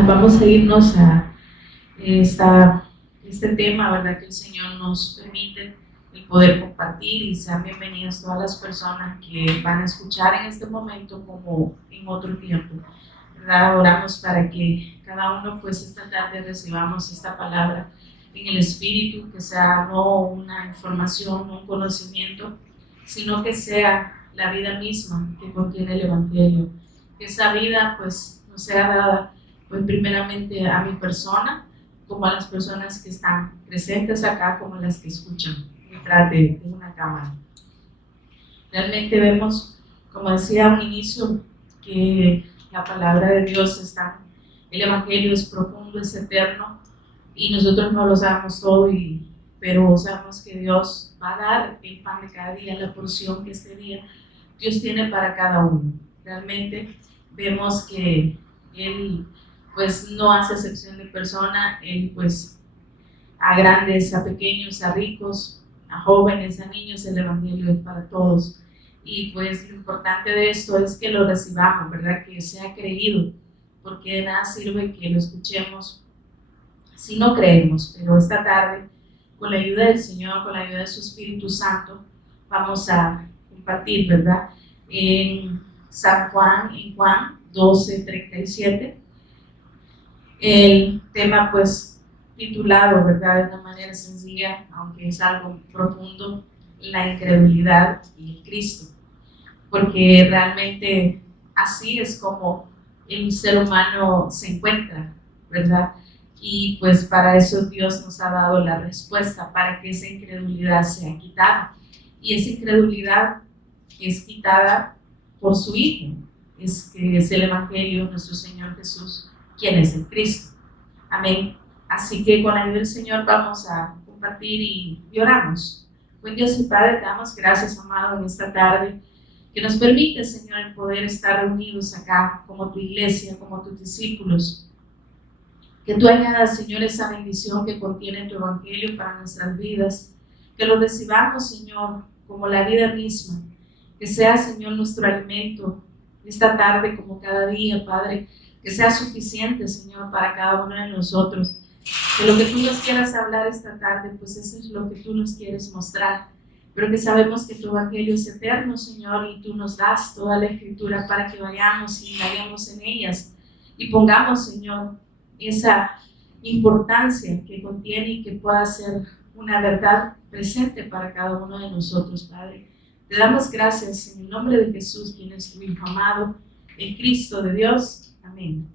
Vamos a irnos a este tema, ¿verdad? Que el Señor nos permite el poder compartir, y sean bienvenidas todas las personas que van a escuchar en este momento como en otro tiempo, ¿verdad? Oramos para que cada uno pues esta tarde recibamos esta palabra en el Espíritu, que sea no una información, no un conocimiento, sino que sea la vida misma que contiene el Evangelio, que esa vida pues nos sea dada pues primeramente a mi persona, como a las personas que están presentes acá, como a las que escuchan detrás de una cámara. Realmente vemos, como decía a un inicio, que la palabra de Dios está, el Evangelio es profundo, es eterno, y nosotros no lo sabemos todo, pero sabemos que Dios va a dar el pan de cada día, la porción que este día Dios tiene para cada uno. Realmente vemos que Él pues no hace excepción de persona, Él pues a grandes, a pequeños, a ricos, a jóvenes, a niños, el Evangelio es para todos. Y pues lo importante de esto es que lo recibamos, ¿verdad? Que sea creído, porque de nada sirve que lo escuchemos si no creemos. Pero esta tarde, con la ayuda del Señor, con la ayuda de su Espíritu Santo, vamos a compartir, ¿verdad? En San Juan, en Juan 12:37, el tema pues titulado, ¿verdad? De una manera sencilla, aunque es algo profundo, la incredulidad y el Cristo, porque realmente así es como el ser humano se encuentra, ¿verdad? Y pues para eso Dios nos ha dado la respuesta, para que esa incredulidad sea quitada. Y esa incredulidad es quitada por su Hijo, que es el Evangelio, nuestro Señor Jesús, quien es el Cristo. Amén. Así que con la ayuda del Señor vamos a compartir y oramos. Buen Dios y Padre, te damos gracias, amado, en esta tarde, que nos permite, Señor, el poder estar reunidos acá como tu iglesia, como tus discípulos. Que tú añadas, Señor, esa bendición que contiene tu Evangelio para nuestras vidas. Que lo recibamos, Señor, como la vida misma. Que sea, Señor, nuestro alimento esta tarde como cada día, Padre. Que sea suficiente, Señor, para cada uno de nosotros. Que lo que tú nos quieras hablar esta tarde, pues eso es lo que tú nos quieres mostrar. Pero que sabemos que tu Evangelio es eterno, Señor, y tú nos das toda la Escritura para que vayamos y vayamos en ellas. Y pongamos, Señor, esa importancia que contiene y que pueda ser una verdad presente para cada uno de nosotros, Padre. Te damos gracias en el nombre de Jesús, quien es tu Hijo amado, el Cristo de Dios. Amén.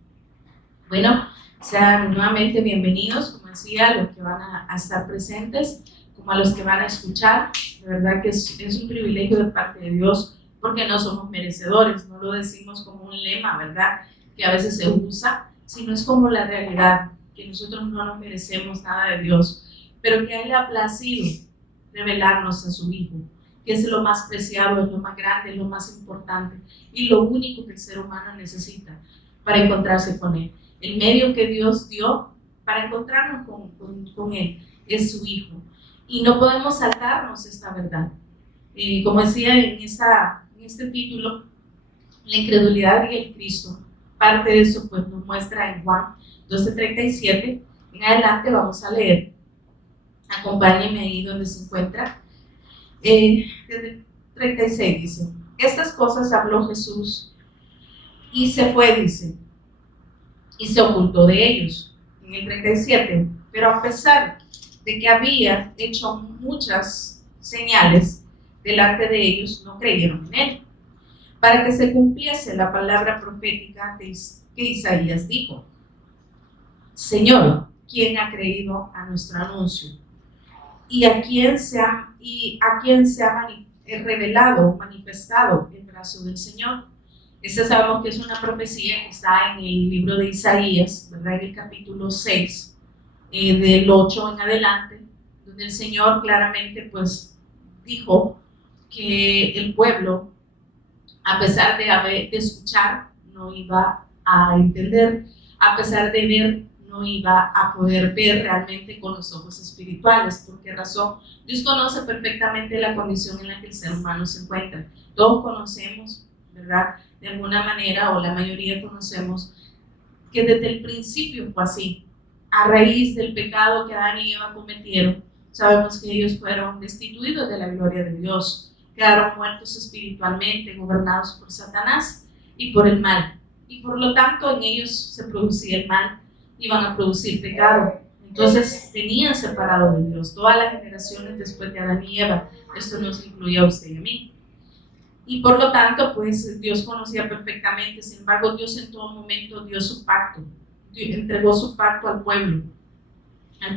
Bueno, sean nuevamente bienvenidos, como decía, a los que van a estar presentes, como a los que van a escuchar. De verdad que es un privilegio de parte de Dios, porque no somos merecedores, no lo decimos como un lema, ¿verdad?, que a veces se usa, sino es como la realidad, que nosotros no nos merecemos nada de Dios, pero que a Él le ha placido revelarnos a su Hijo, que es lo más preciado, es lo más grande, es lo más importante, y lo único que el ser humano necesita para encontrarse con Él. El medio que Dios dio para encontrarnos con Él es su Hijo. Y no podemos saltarnos esta verdad. Como decía en este título, la incredulidad y el Cristo. Parte de eso pues nos muestra en Juan 12:37. En adelante vamos a leer. Acompáñenme ahí donde se encuentra. Desde 36 dice: estas cosas habló Jesús y se fue, dice, y se ocultó de ellos. En el 37, pero a pesar de que había hecho muchas señales delante de ellos, no creyeron en él, para que se cumpliese la palabra profética que Isaías dijo: Señor, ¿quién ha creído a nuestro anuncio? ¿Y a quién se ha revelado, manifestado el brazo del Señor? Esta sabemos que es una profecía que está en el libro de Isaías, ¿verdad?, en el capítulo 6, del 8 en adelante, donde el Señor claramente pues dijo que el pueblo, a pesar de escuchar, no iba a entender, a pesar de ver, no iba a poder ver realmente con los ojos espirituales. ¿Por qué razón? Dios conoce perfectamente la condición en la que el ser humano se encuentra. Todos conocemos, ¿verdad?, de alguna manera, o la mayoría conocemos que desde el principio fue así. A raíz del pecado que Adán y Eva cometieron, sabemos que ellos fueron destituidos de la gloria de Dios, quedaron muertos espiritualmente, gobernados por Satanás y por el mal. Y por lo tanto en ellos se producía el mal, iban a producir pecado. Entonces tenían separado de Dios todas las generaciones después de Adán y Eva. Esto nos incluye a usted y a mí. Y por lo tanto, pues Dios conocía perfectamente. Sin embargo, Dios en todo momento dio su pacto, entregó su pacto al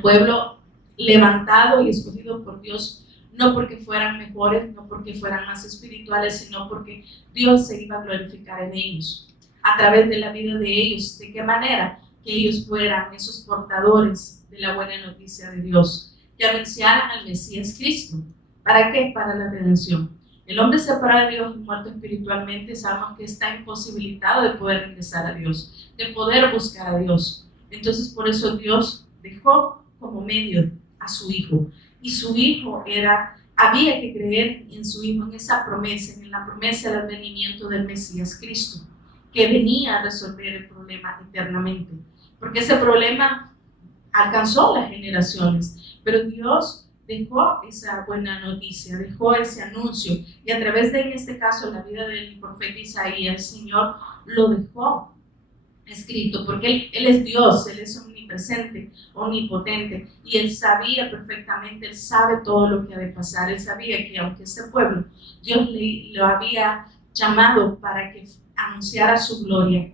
pueblo levantado y escogido por Dios, no porque fueran mejores, no porque fueran más espirituales, sino porque Dios se iba a glorificar en ellos, a través de la vida de ellos. ¿De qué manera? Que ellos fueran esos portadores de la buena noticia de Dios, que anunciaran al Mesías Cristo. ¿Para qué? Para la redención. El hombre separado de Dios y muerto espiritualmente, sabemos que está imposibilitado de poder regresar a Dios, de poder buscar a Dios. Entonces por eso Dios dejó como medio a su Hijo. Y su Hijo había que creer en su Hijo, en esa promesa, en la promesa del advenimiento del Mesías Cristo, que venía a resolver el problema eternamente. Porque ese problema alcanzó las generaciones, pero Dios dejó esa buena noticia, dejó ese anuncio, y a través de, en este caso, la vida del profeta Isaías, el Señor lo dejó escrito, porque Él es Dios, Él es omnipresente, omnipotente, y Él sabía perfectamente, Él sabe todo lo que ha de pasar. Él sabía que aunque este pueblo, Dios lo había llamado para que anunciara su gloria,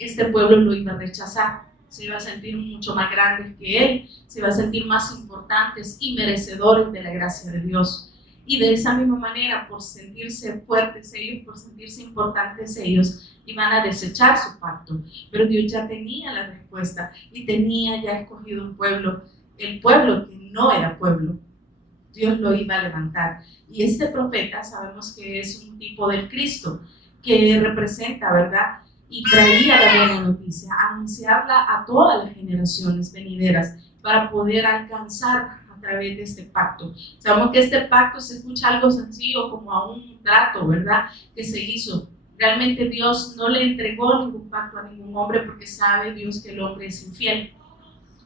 este pueblo lo iba a rechazar. Se iba a sentir mucho más grandes que Él, se iba a sentir más importantes y merecedores de la gracia de Dios. Y de esa misma manera, por sentirse fuertes ellos, por sentirse importantes ellos, iban a desechar su pacto. Pero Dios ya tenía la respuesta y tenía ya escogido un pueblo, el pueblo que no era pueblo. Dios lo iba a levantar. Y este profeta sabemos que es un tipo del Cristo, que representa, ¿verdad?, y traía la buena noticia, anunciarla a todas las generaciones venideras para poder alcanzar a través de este pacto. Sabemos que este pacto se escucha algo sencillo como a un trato, ¿verdad?, que se hizo. Realmente Dios no le entregó ningún pacto a ningún hombre, porque sabe Dios que el hombre es infiel.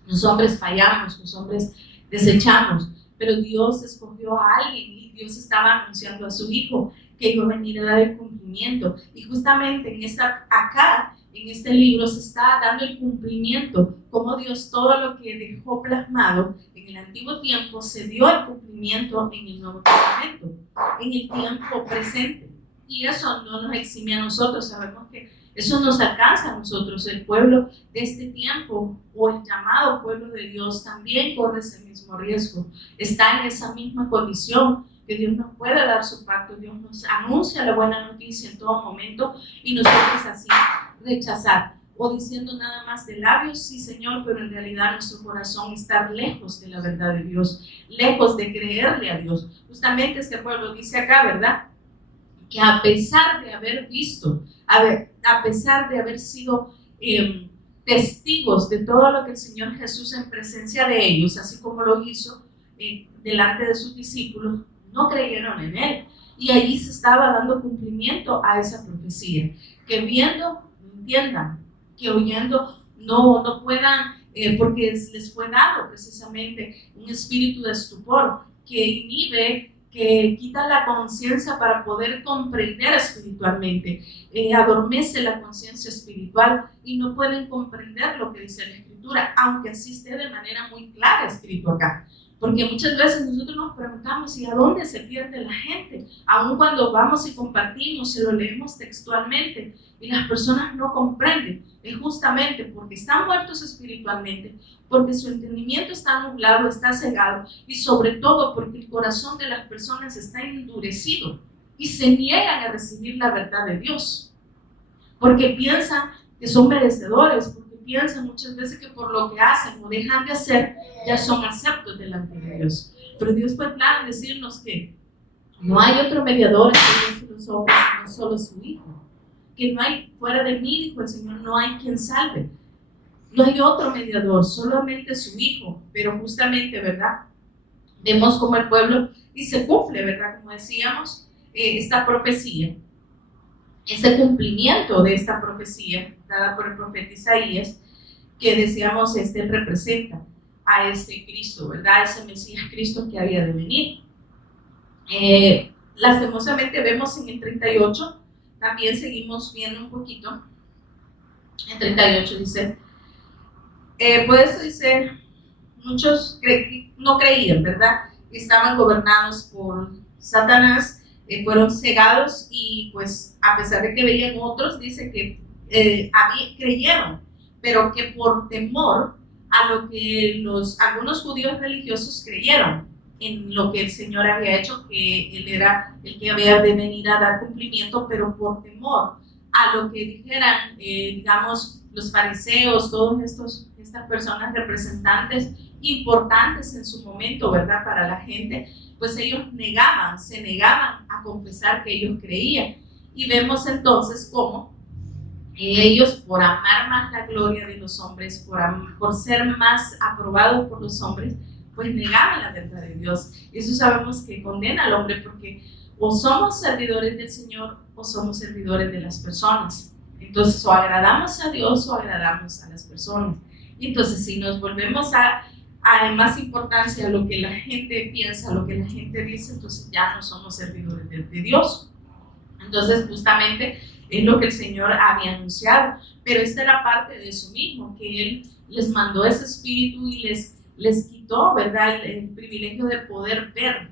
Los hombres fallamos, los hombres desechamos, pero Dios escogió a alguien y Dios estaba anunciando a su Hijo que iba a venir a dar el cumplimiento. Y justamente en este libro se está dando el cumplimiento, como Dios todo lo que dejó plasmado en el antiguo tiempo se dio el cumplimiento en el Nuevo Testamento, en el tiempo presente. Y eso no nos exime a nosotros, sabemos que eso nos alcanza a nosotros. El pueblo de este tiempo, o el llamado pueblo de Dios, también corre ese mismo riesgo, está en esa misma condición, que Dios nos puede dar su pacto, Dios nos anuncia la buena noticia en todo momento, y nosotros así rechazar, o diciendo nada más de labios, sí Señor, pero en realidad nuestro corazón está lejos de la verdad de Dios, lejos de creerle a Dios. Justamente este pueblo dice acá, ¿verdad?, que a pesar de haber visto, a pesar de haber sido testigos de todo lo que el Señor Jesús en presencia de ellos, así como lo hizo delante de sus discípulos, no creyeron en Él. Y allí se estaba dando cumplimiento a esa profecía, que viendo no entiendan, que oyendo no puedan, porque les fue dado precisamente un espíritu de estupor que inhibe, que quita la conciencia para poder comprender espiritualmente, adormece la conciencia espiritual y no pueden comprender lo que dice la Escritura, aunque así esté de manera muy clara escrito acá. Porque muchas veces nosotros nos preguntamos, ¿y a dónde se pierde la gente? Aun cuando vamos y compartimos, se lo leemos textualmente y las personas no comprenden. Es justamente porque están muertos espiritualmente, porque su entendimiento está nublado, está cegado, y sobre todo porque el corazón de las personas está endurecido y se niegan a recibir la verdad de Dios, porque piensan que son merecedores, porque piensan muchas veces que por lo que hacen o dejan de hacer ya son aceptos delante de Dios. Pero Dios fue claro en decirnos que no hay otro mediador entre los hombres, sino solo su Hijo, que no hay, fuera de mí, dijo el Señor, no hay quien salve. No hay otro mediador, solamente su Hijo. Pero justamente, ¿verdad?, vemos como el pueblo, y se cumple, ¿verdad?, como decíamos, esta profecía. ese cumplimiento de esta profecía dada por el profeta Isaías, que decíamos representa a este Cristo, ¿verdad? Ese Mesías Cristo que había de venir. Lastimosamente vemos en el 38, también seguimos viendo un poquito, en 38 dice, por eso dice, muchos no creían, ¿verdad? Estaban gobernados por Satanás, fueron cegados y pues a pesar de que veían otros, dice que creyeron, pero que por temor a lo que algunos judíos religiosos creyeron en lo que el Señor había hecho, que Él era el que había de venir a dar cumplimiento, pero por temor a lo que dijeran, digamos, los fariseos, estas personas representantes importantes en su momento, ¿verdad? Para la gente, pues ellos se negaban a confesar que ellos creían. Y vemos entonces cómo ellos, por amar más la gloria de los hombres, por ser más aprobados por los hombres, pues negaban la verdad de Dios. Eso sabemos que condena al hombre, porque o somos servidores del Señor o somos servidores de las personas. Entonces, o agradamos a Dios o agradamos a las personas. Y entonces, si nos volvemos a más importancia a lo que la gente piensa, a lo que la gente dice, entonces ya no somos servidores de Dios. Entonces, justamente es lo que el Señor había anunciado, pero esta era parte de eso mismo, que Él les mandó ese espíritu y les quitó, ¿verdad?, el privilegio de poder ver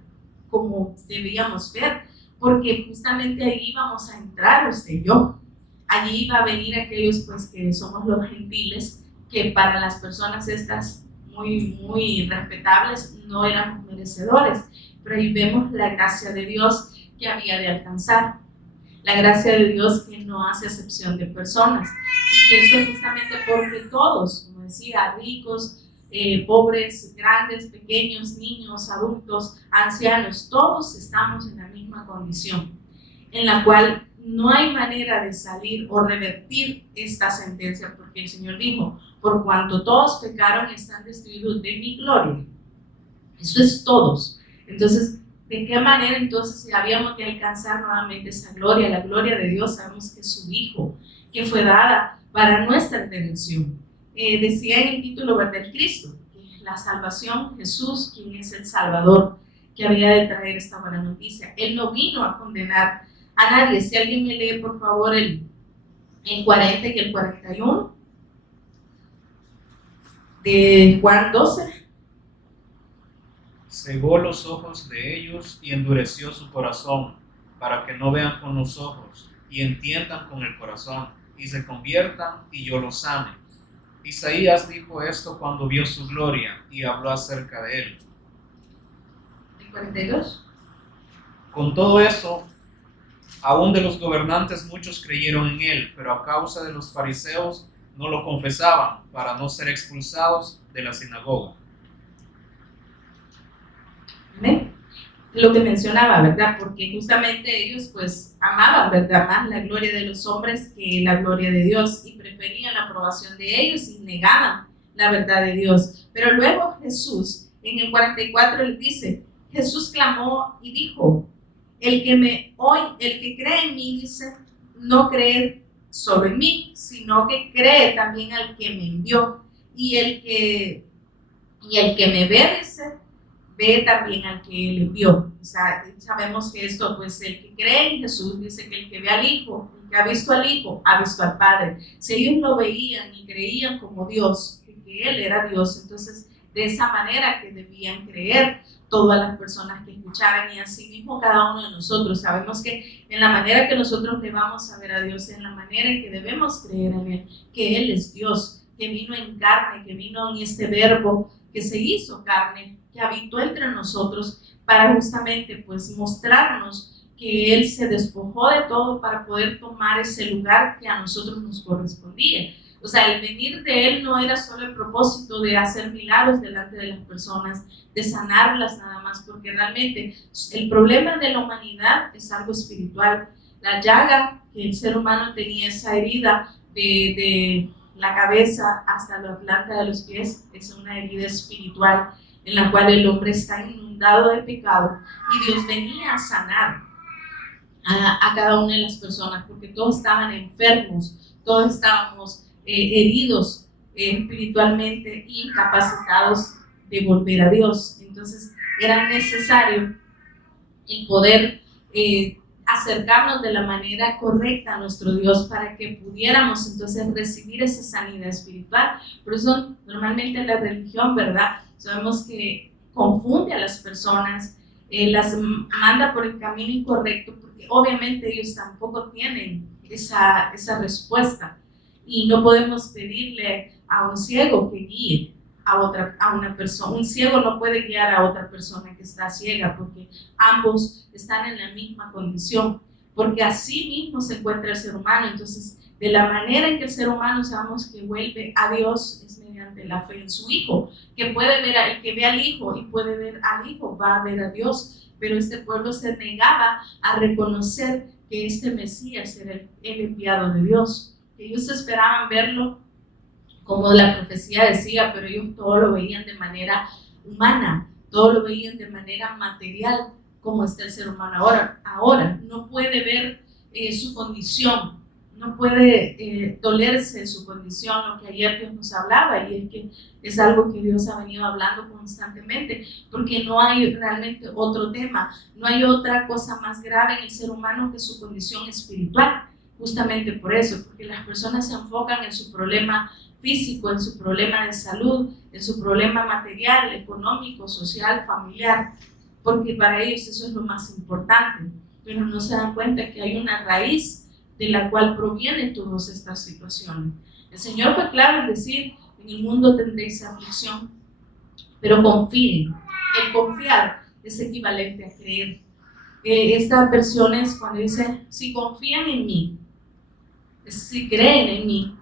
como debíamos ver, porque justamente ahí íbamos a entrar usted y yo. Allí iba a venir aquellos pues que somos los gentiles, que para las personas estas muy, muy respetables no éramos merecedores, pero ahí vemos la gracia de Dios que había de alcanzar, la gracia de Dios que no hace excepción de personas, y que esto es justamente porque todos, como decía, ricos, pobres, grandes, pequeños, niños, adultos, ancianos, todos estamos en la misma condición, en la cual no hay manera de salir o revertir esta sentencia, porque el Señor dijo, por cuanto todos pecaron, están destituidos de mi gloria. Eso es todos. Entonces, ¿de qué manera entonces habíamos de alcanzar nuevamente esa gloria? La gloria de Dios, sabemos que es su Hijo, que fue dada para nuestra redención. Decía en el título, ¿verdad?, el Cristo, que la salvación, Jesús, quien es el Salvador, que había de traer esta buena noticia. Él no vino a condenar a nadie. Si alguien me lee, por favor, el 40 y el 41 de Juan 12. Cegó los ojos de ellos y endureció su corazón, para que no vean con los ojos y entiendan con el corazón y se conviertan y yo los sane. Isaías dijo esto cuando vio su gloria y habló acerca de él. ¿El 42? Con todo eso, aún de los gobernantes muchos creyeron en él, pero a causa de los fariseos no lo confesaban para no ser expulsados de la sinagoga. ¿Ven? Lo que mencionaba, ¿verdad? Porque justamente ellos pues amaban, ¿verdad?, más la gloria de los hombres que la gloria de Dios, y preferían la aprobación de ellos y negaban la verdad de Dios. Pero luego Jesús, en el 44, él dice, Jesús clamó y dijo, el que cree en mí, dice, no cree solo en mí, sino que cree también al que me envió, y el que me ve, dice, ve también al que él envió. O sea, sabemos que esto, pues el que cree en Jesús, dice que el que ve al Hijo, el que ha visto al Hijo, ha visto al Padre. Si ellos lo veían y creían como Dios, que Él era Dios, entonces de esa manera que debían creer todas las personas que escucharan, y así mismo cada uno de nosotros. Sabemos que en la manera que nosotros le vamos a ver a Dios, en la manera en que debemos creer en Él, que Él es Dios, que vino en carne, que vino en este verbo, que se hizo carne, que habitó entre nosotros para justamente pues mostrarnos que Él se despojó de todo para poder tomar ese lugar que a nosotros nos correspondía. O sea, el venir de Él no era solo el propósito de hacer milagros delante de las personas, de sanarlas nada más, porque realmente el problema de la humanidad es algo espiritual. La llaga que el ser humano tenía, esa herida de la cabeza hasta la planta de los pies, es una herida espiritual en la cual el hombre está inundado de pecado, y Dios venía a sanar a cada una de las personas, porque todos estaban enfermos, todos estábamos heridos espiritualmente, incapacitados de volver a Dios. Entonces era necesario el poder acercarnos de la manera correcta a nuestro Dios para que pudiéramos entonces recibir esa sanidad espiritual. Por eso normalmente la religión, ¿verdad? Sabemos que confunde a las personas, las manda por el camino incorrecto, porque obviamente ellos tampoco tienen esa respuesta, y no podemos pedirle a un ciego que guíe a una persona. Un ciego no puede guiar a otra persona que está ciega, porque ambos están en la misma condición, porque así mismo se encuentra el ser humano. Entonces, de la manera en que el ser humano sabemos que vuelve a Dios es mediante la fe en su Hijo, que puede ver, el que ve al Hijo y puede ver al Hijo va a ver a Dios. Pero este pueblo se negaba a reconocer que este Mesías era el enviado de Dios. Ellos esperaban verlo como la profecía decía, pero ellos todo lo veían de manera humana, todo lo veían de manera material, como está el ser humano ahora no puede ver su condición, no puede dolerse de su condición, lo que ayer Dios nos hablaba, y es que es algo que Dios ha venido hablando constantemente, porque no hay realmente otro tema, no hay otra cosa más grave en el ser humano que su condición espiritual, justamente por eso, porque las personas se enfocan en su problema físico, en su problema de salud, en su problema material, económico, social, familiar, porque para ellos eso es lo más importante, pero no se dan cuenta que hay una raíz de la cual provienen todas estas situaciones. El Señor fue claro en decir, en el mundo tendréis aflicción, pero confíen. El confiar es equivalente a creer. Estas versiones cuando dice, si confían en mí, si creen en mí,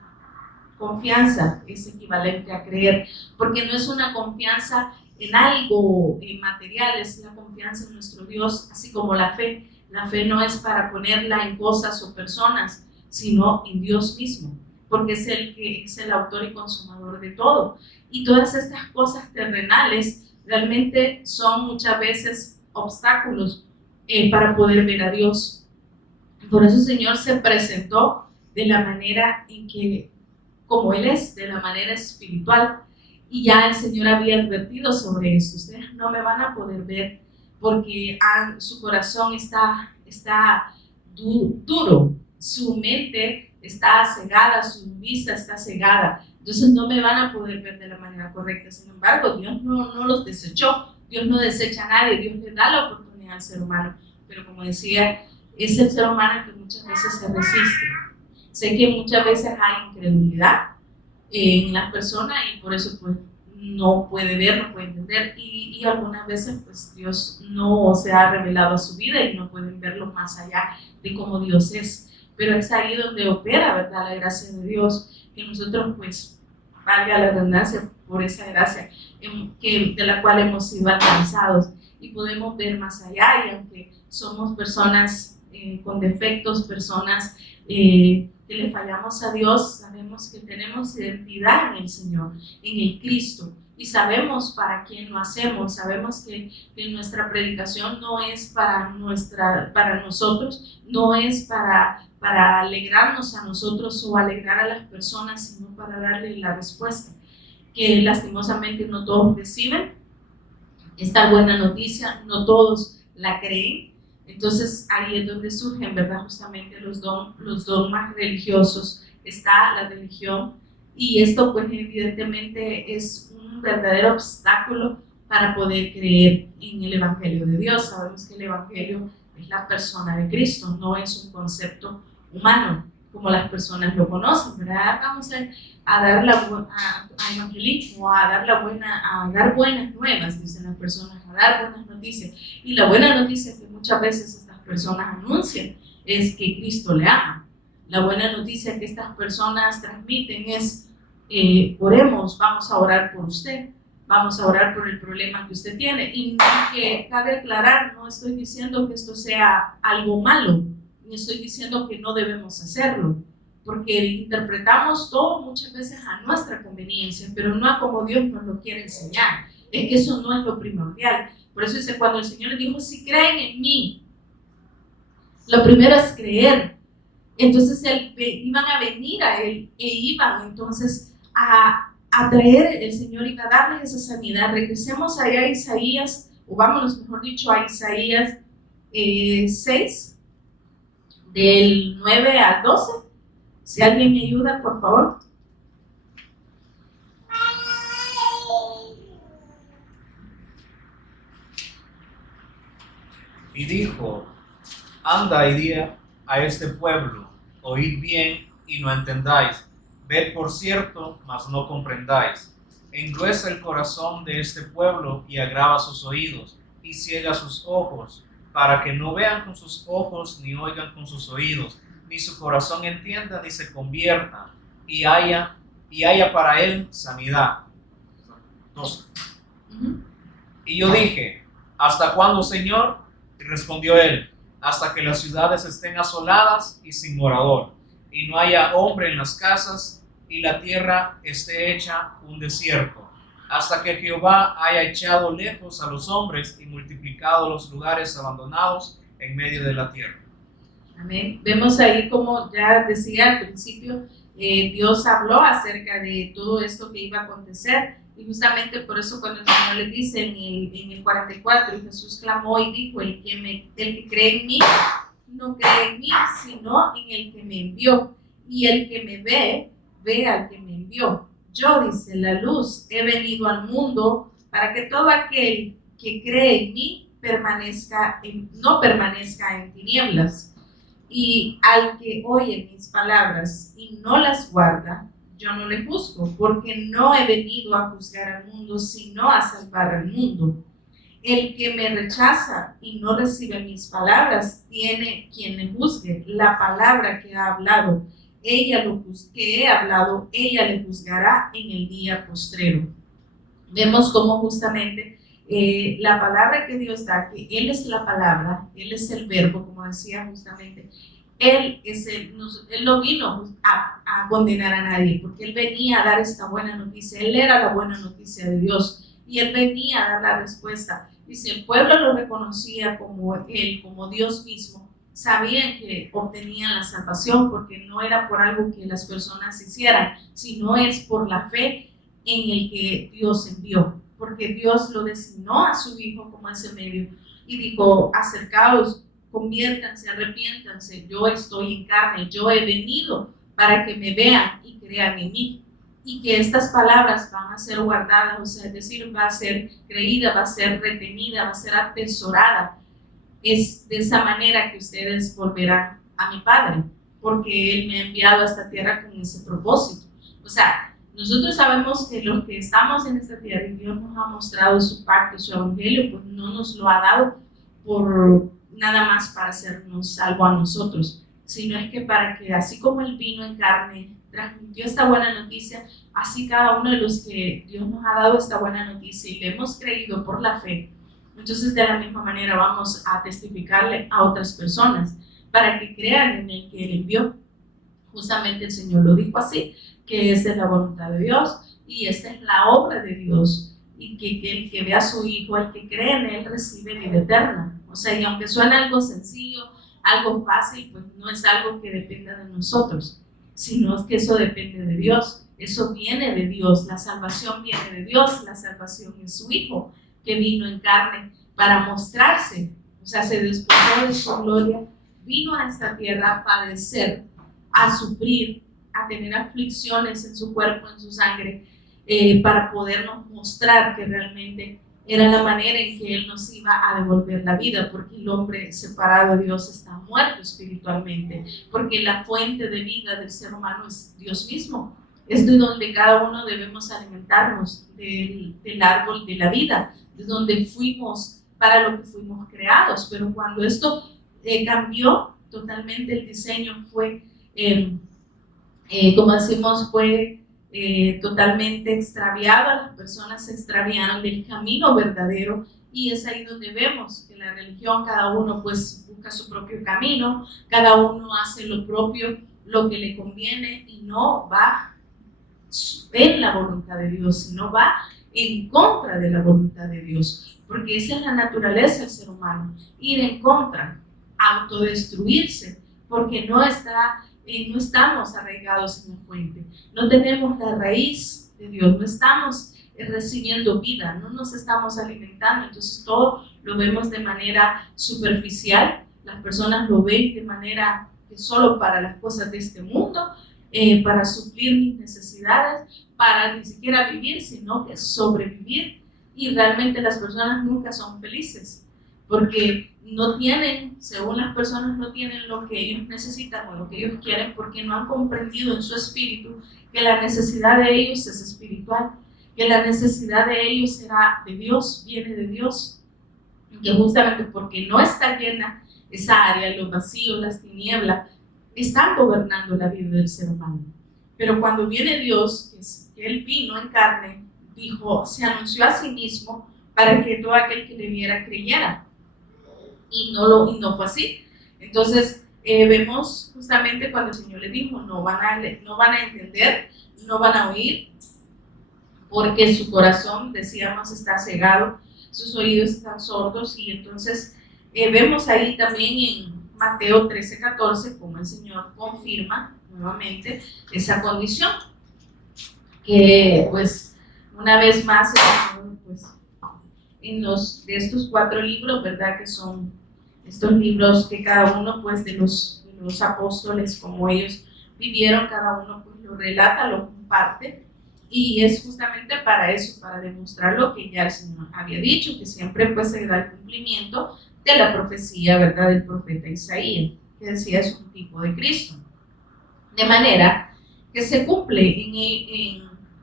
confianza es equivalente a creer, porque no es una confianza en algo material, es la confianza en nuestro Dios, así como la fe. La fe no es para ponerla en cosas o personas, sino en Dios mismo, porque es el que es el autor y consumador de todo. Y todas estas cosas terrenales realmente son muchas veces obstáculos para poder ver a Dios. Por eso el Señor se presentó de la manera en que, como Él es, de la manera espiritual, y ya el Señor había advertido sobre esto. Ustedes no me van a poder ver porque su corazón está duro, su mente está cegada, su vista está cegada, entonces no me van a poder ver de la manera correcta. Sin embargo, Dios no los desechó, Dios no desecha a nadie, Dios le da la oportunidad al ser humano, pero como decía, es el ser humano que muchas veces se resiste. Sé que muchas veces hay incredulidad en las personas y por eso pues no puede ver, no puede entender, y algunas veces pues Dios no se ha revelado a su vida y no pueden verlo más allá de cómo Dios es, pero es ahí donde opera, ¿verdad?, la gracia de Dios, que nosotros pues, valga la redundancia, por esa gracia de la cual hemos sido alcanzados y podemos ver más allá, y aunque somos personas con defectos, personas que le fallamos a Dios, sabemos que tenemos identidad en el Señor, en el Cristo, y sabemos para quién lo hacemos. Sabemos que nuestra predicación no es para nosotros, no es para alegrarnos a nosotros o alegrar a las personas, sino para darle la respuesta, que lastimosamente no todos reciben esta buena noticia, no todos la creen. Entonces ahí es donde surgen, ¿verdad?, justamente los dogmas religiosos. Está la religión, y esto pues evidentemente es un verdadero obstáculo para poder creer en el Evangelio de Dios. Sabemos que el Evangelio es la persona de Cristo, no es un concepto humano como las personas lo conocen, ¿verdad? Vamos a dar a evangelismo, a dar buenas nuevas, dicen las personas, a dar buenas noticias. Y la buena noticia que muchas veces estas personas anuncian es que Cristo le ama. La buena noticia que estas personas transmiten es, oremos, vamos a orar por usted, vamos a orar por el problema que usted tiene. Y que cabe aclarar, no estoy diciendo que esto sea algo malo, ni estoy diciendo que no debemos hacerlo, porque interpretamos todo muchas veces a nuestra conveniencia, pero no a como Dios nos lo quiere enseñar. Es que eso no es lo primordial. Por eso dice, cuando el Señor les dijo, si creen en mí, Lo primero es creer. Entonces iban a venir a él e iban entonces a traer, el Señor iba a darles esa sanidad. Regresemos allá a Isaías, o vámonos mejor dicho a Isaías 6, del 9 al 12. Si alguien me ayuda, por favor. Y dijo: anda y di a este pueblo, oíd bien y no entendáis, ved por cierto, mas no comprendáis. Engruesa el corazón de este pueblo y agrava sus oídos, y ciega sus ojos, para que no vean con sus ojos, ni oigan con sus oídos, ni su corazón entienda, ni se convierta, y haya para él sanidad. 12. Y yo dije: ¿hasta cuándo, Señor? Y respondió él: hasta que las ciudades estén asoladas y sin morador, y no haya hombre en las casas, y la tierra esté hecha un desierto, hasta que Jehová haya echado lejos a los hombres y multiplicado los lugares abandonados en medio de la tierra. Amén. Vemos ahí, como ya decía al principio, Dios habló acerca de todo esto que iba a acontecer, y justamente por eso cuando el Señor le dice en el 44, Jesús clamó y dijo: el que cree en mí, no cree en mí, sino en el que me envió, y el que me ve al que me envió. Yo, dice, la luz, he venido al mundo para que todo aquel que cree en mí no permanezca en tinieblas. Y al que oye mis palabras y no las guarda, yo no le juzgo, porque no he venido a juzgar al mundo, sino a salvar al mundo. El que me rechaza y no recibe mis palabras, tiene quien le juzgue. La palabra que ha hablado, ella le juzgará en el día postrero. Vemos cómo justamente la palabra que Dios da, que Él es la palabra, Él es el verbo, como decía justamente, Él no vino a condenar a nadie, porque Él venía a dar esta buena noticia. Él era la buena noticia de Dios, y Él venía a dar la respuesta. Y si el pueblo lo reconocía como Él, como Dios mismo, sabían que obtenían la salvación, porque no era por algo que las personas hicieran, sino es por la fe en el que Dios envió, porque Dios lo designó a su Hijo como ese medio, y dijo: acercaos, conviértanse, arrepiéntanse, yo estoy en carne, yo he venido para que me vean y crean en mí, y que estas palabras van a ser guardadas, o sea, es decir, va a ser creída, va a ser retenida, va a ser atesorada. Es de esa manera que ustedes volverán a mi Padre, porque Él me ha enviado a esta tierra con ese propósito. O sea, nosotros sabemos que los que estamos en esta tierra, y Dios nos ha mostrado su pacto, su evangelio, pues no nos lo ha dado por nada más para hacernos salvo a nosotros, sino es que para que, así como Él vino en carne, transmitió esta buena noticia, así cada uno de los que Dios nos ha dado esta buena noticia y le hemos creído por la fe, entonces de la misma manera vamos a testificarle a otras personas para que crean en el que Él envió. Justamente el Señor lo dijo así, que esa es la voluntad de Dios y esta es la obra de Dios, y que el que ve a su Hijo, el que cree en Él, recibe vida eterna. O sea, y aunque suene algo sencillo, algo fácil, pues no es algo que dependa de nosotros, sino que eso depende de Dios, eso viene de Dios, la salvación viene de Dios, la salvación es su Hijo, que vino en carne para mostrarse, o sea, se despojó de su gloria, vino a esta tierra a padecer, a sufrir, a tener aflicciones en su cuerpo, en su sangre, para podernos mostrar que realmente era la manera en que Él nos iba a devolver la vida, porque el hombre separado de Dios está muerto espiritualmente, porque la fuente de vida del ser humano es Dios mismo. Es de donde cada uno debemos alimentarnos, del árbol de la vida, de donde fuimos, para lo que fuimos creados. Pero cuando esto cambió totalmente, el diseño fue, como decimos, fue totalmente extraviado, las personas se extraviaron del camino verdadero, y es ahí donde vemos que la religión, cada uno pues busca su propio camino, cada uno hace lo propio, lo que le conviene, y no va en la voluntad de Dios, sino va en contra de la voluntad de Dios, porque esa es la naturaleza del ser humano, ir en contra autodestruirse, porque no estamos arraigados en la fuente, no tenemos la raíz de Dios, no estamos recibiendo vida, no nos estamos alimentando. Entonces todo lo vemos de manera superficial, las personas lo ven de manera que solo para las cosas de este mundo, para suplir mis necesidades, para ni siquiera vivir, sino que sobrevivir. Y realmente las personas nunca son felices, porque no tienen, según las personas, no tienen lo que ellos necesitan o lo que ellos quieren, porque no han comprendido en su espíritu que la necesidad de ellos es espiritual, que la necesidad de ellos será de Dios, viene de Dios, que justamente porque no está llena esa área, los vacíos, las tinieblas, están gobernando la vida del ser humano. Pero cuando viene Dios, que Él vino en carne, dijo, se anunció a sí mismo para que todo aquel que le viera creyera. Y no fue así. Entonces vemos justamente cuando el Señor le dijo, no van a entender, no van a oír, porque su corazón, decíamos, está cegado, sus oídos están sordos. Y entonces vemos ahí también en Mateo 13:14 como el Señor confirma nuevamente esa condición, que pues una vez más el Señor, pues, de estos 4 libros, ¿verdad? Que son estos libros que cada uno pues de los apóstoles, como ellos vivieron, cada uno pues lo relata, lo comparte, y es justamente para eso, para demostrar lo que ya el Señor había dicho, que siempre pues se da el cumplimiento de la profecía, ¿verdad? Del profeta Isaías, que decía es un tipo de Cristo. De manera que se cumple en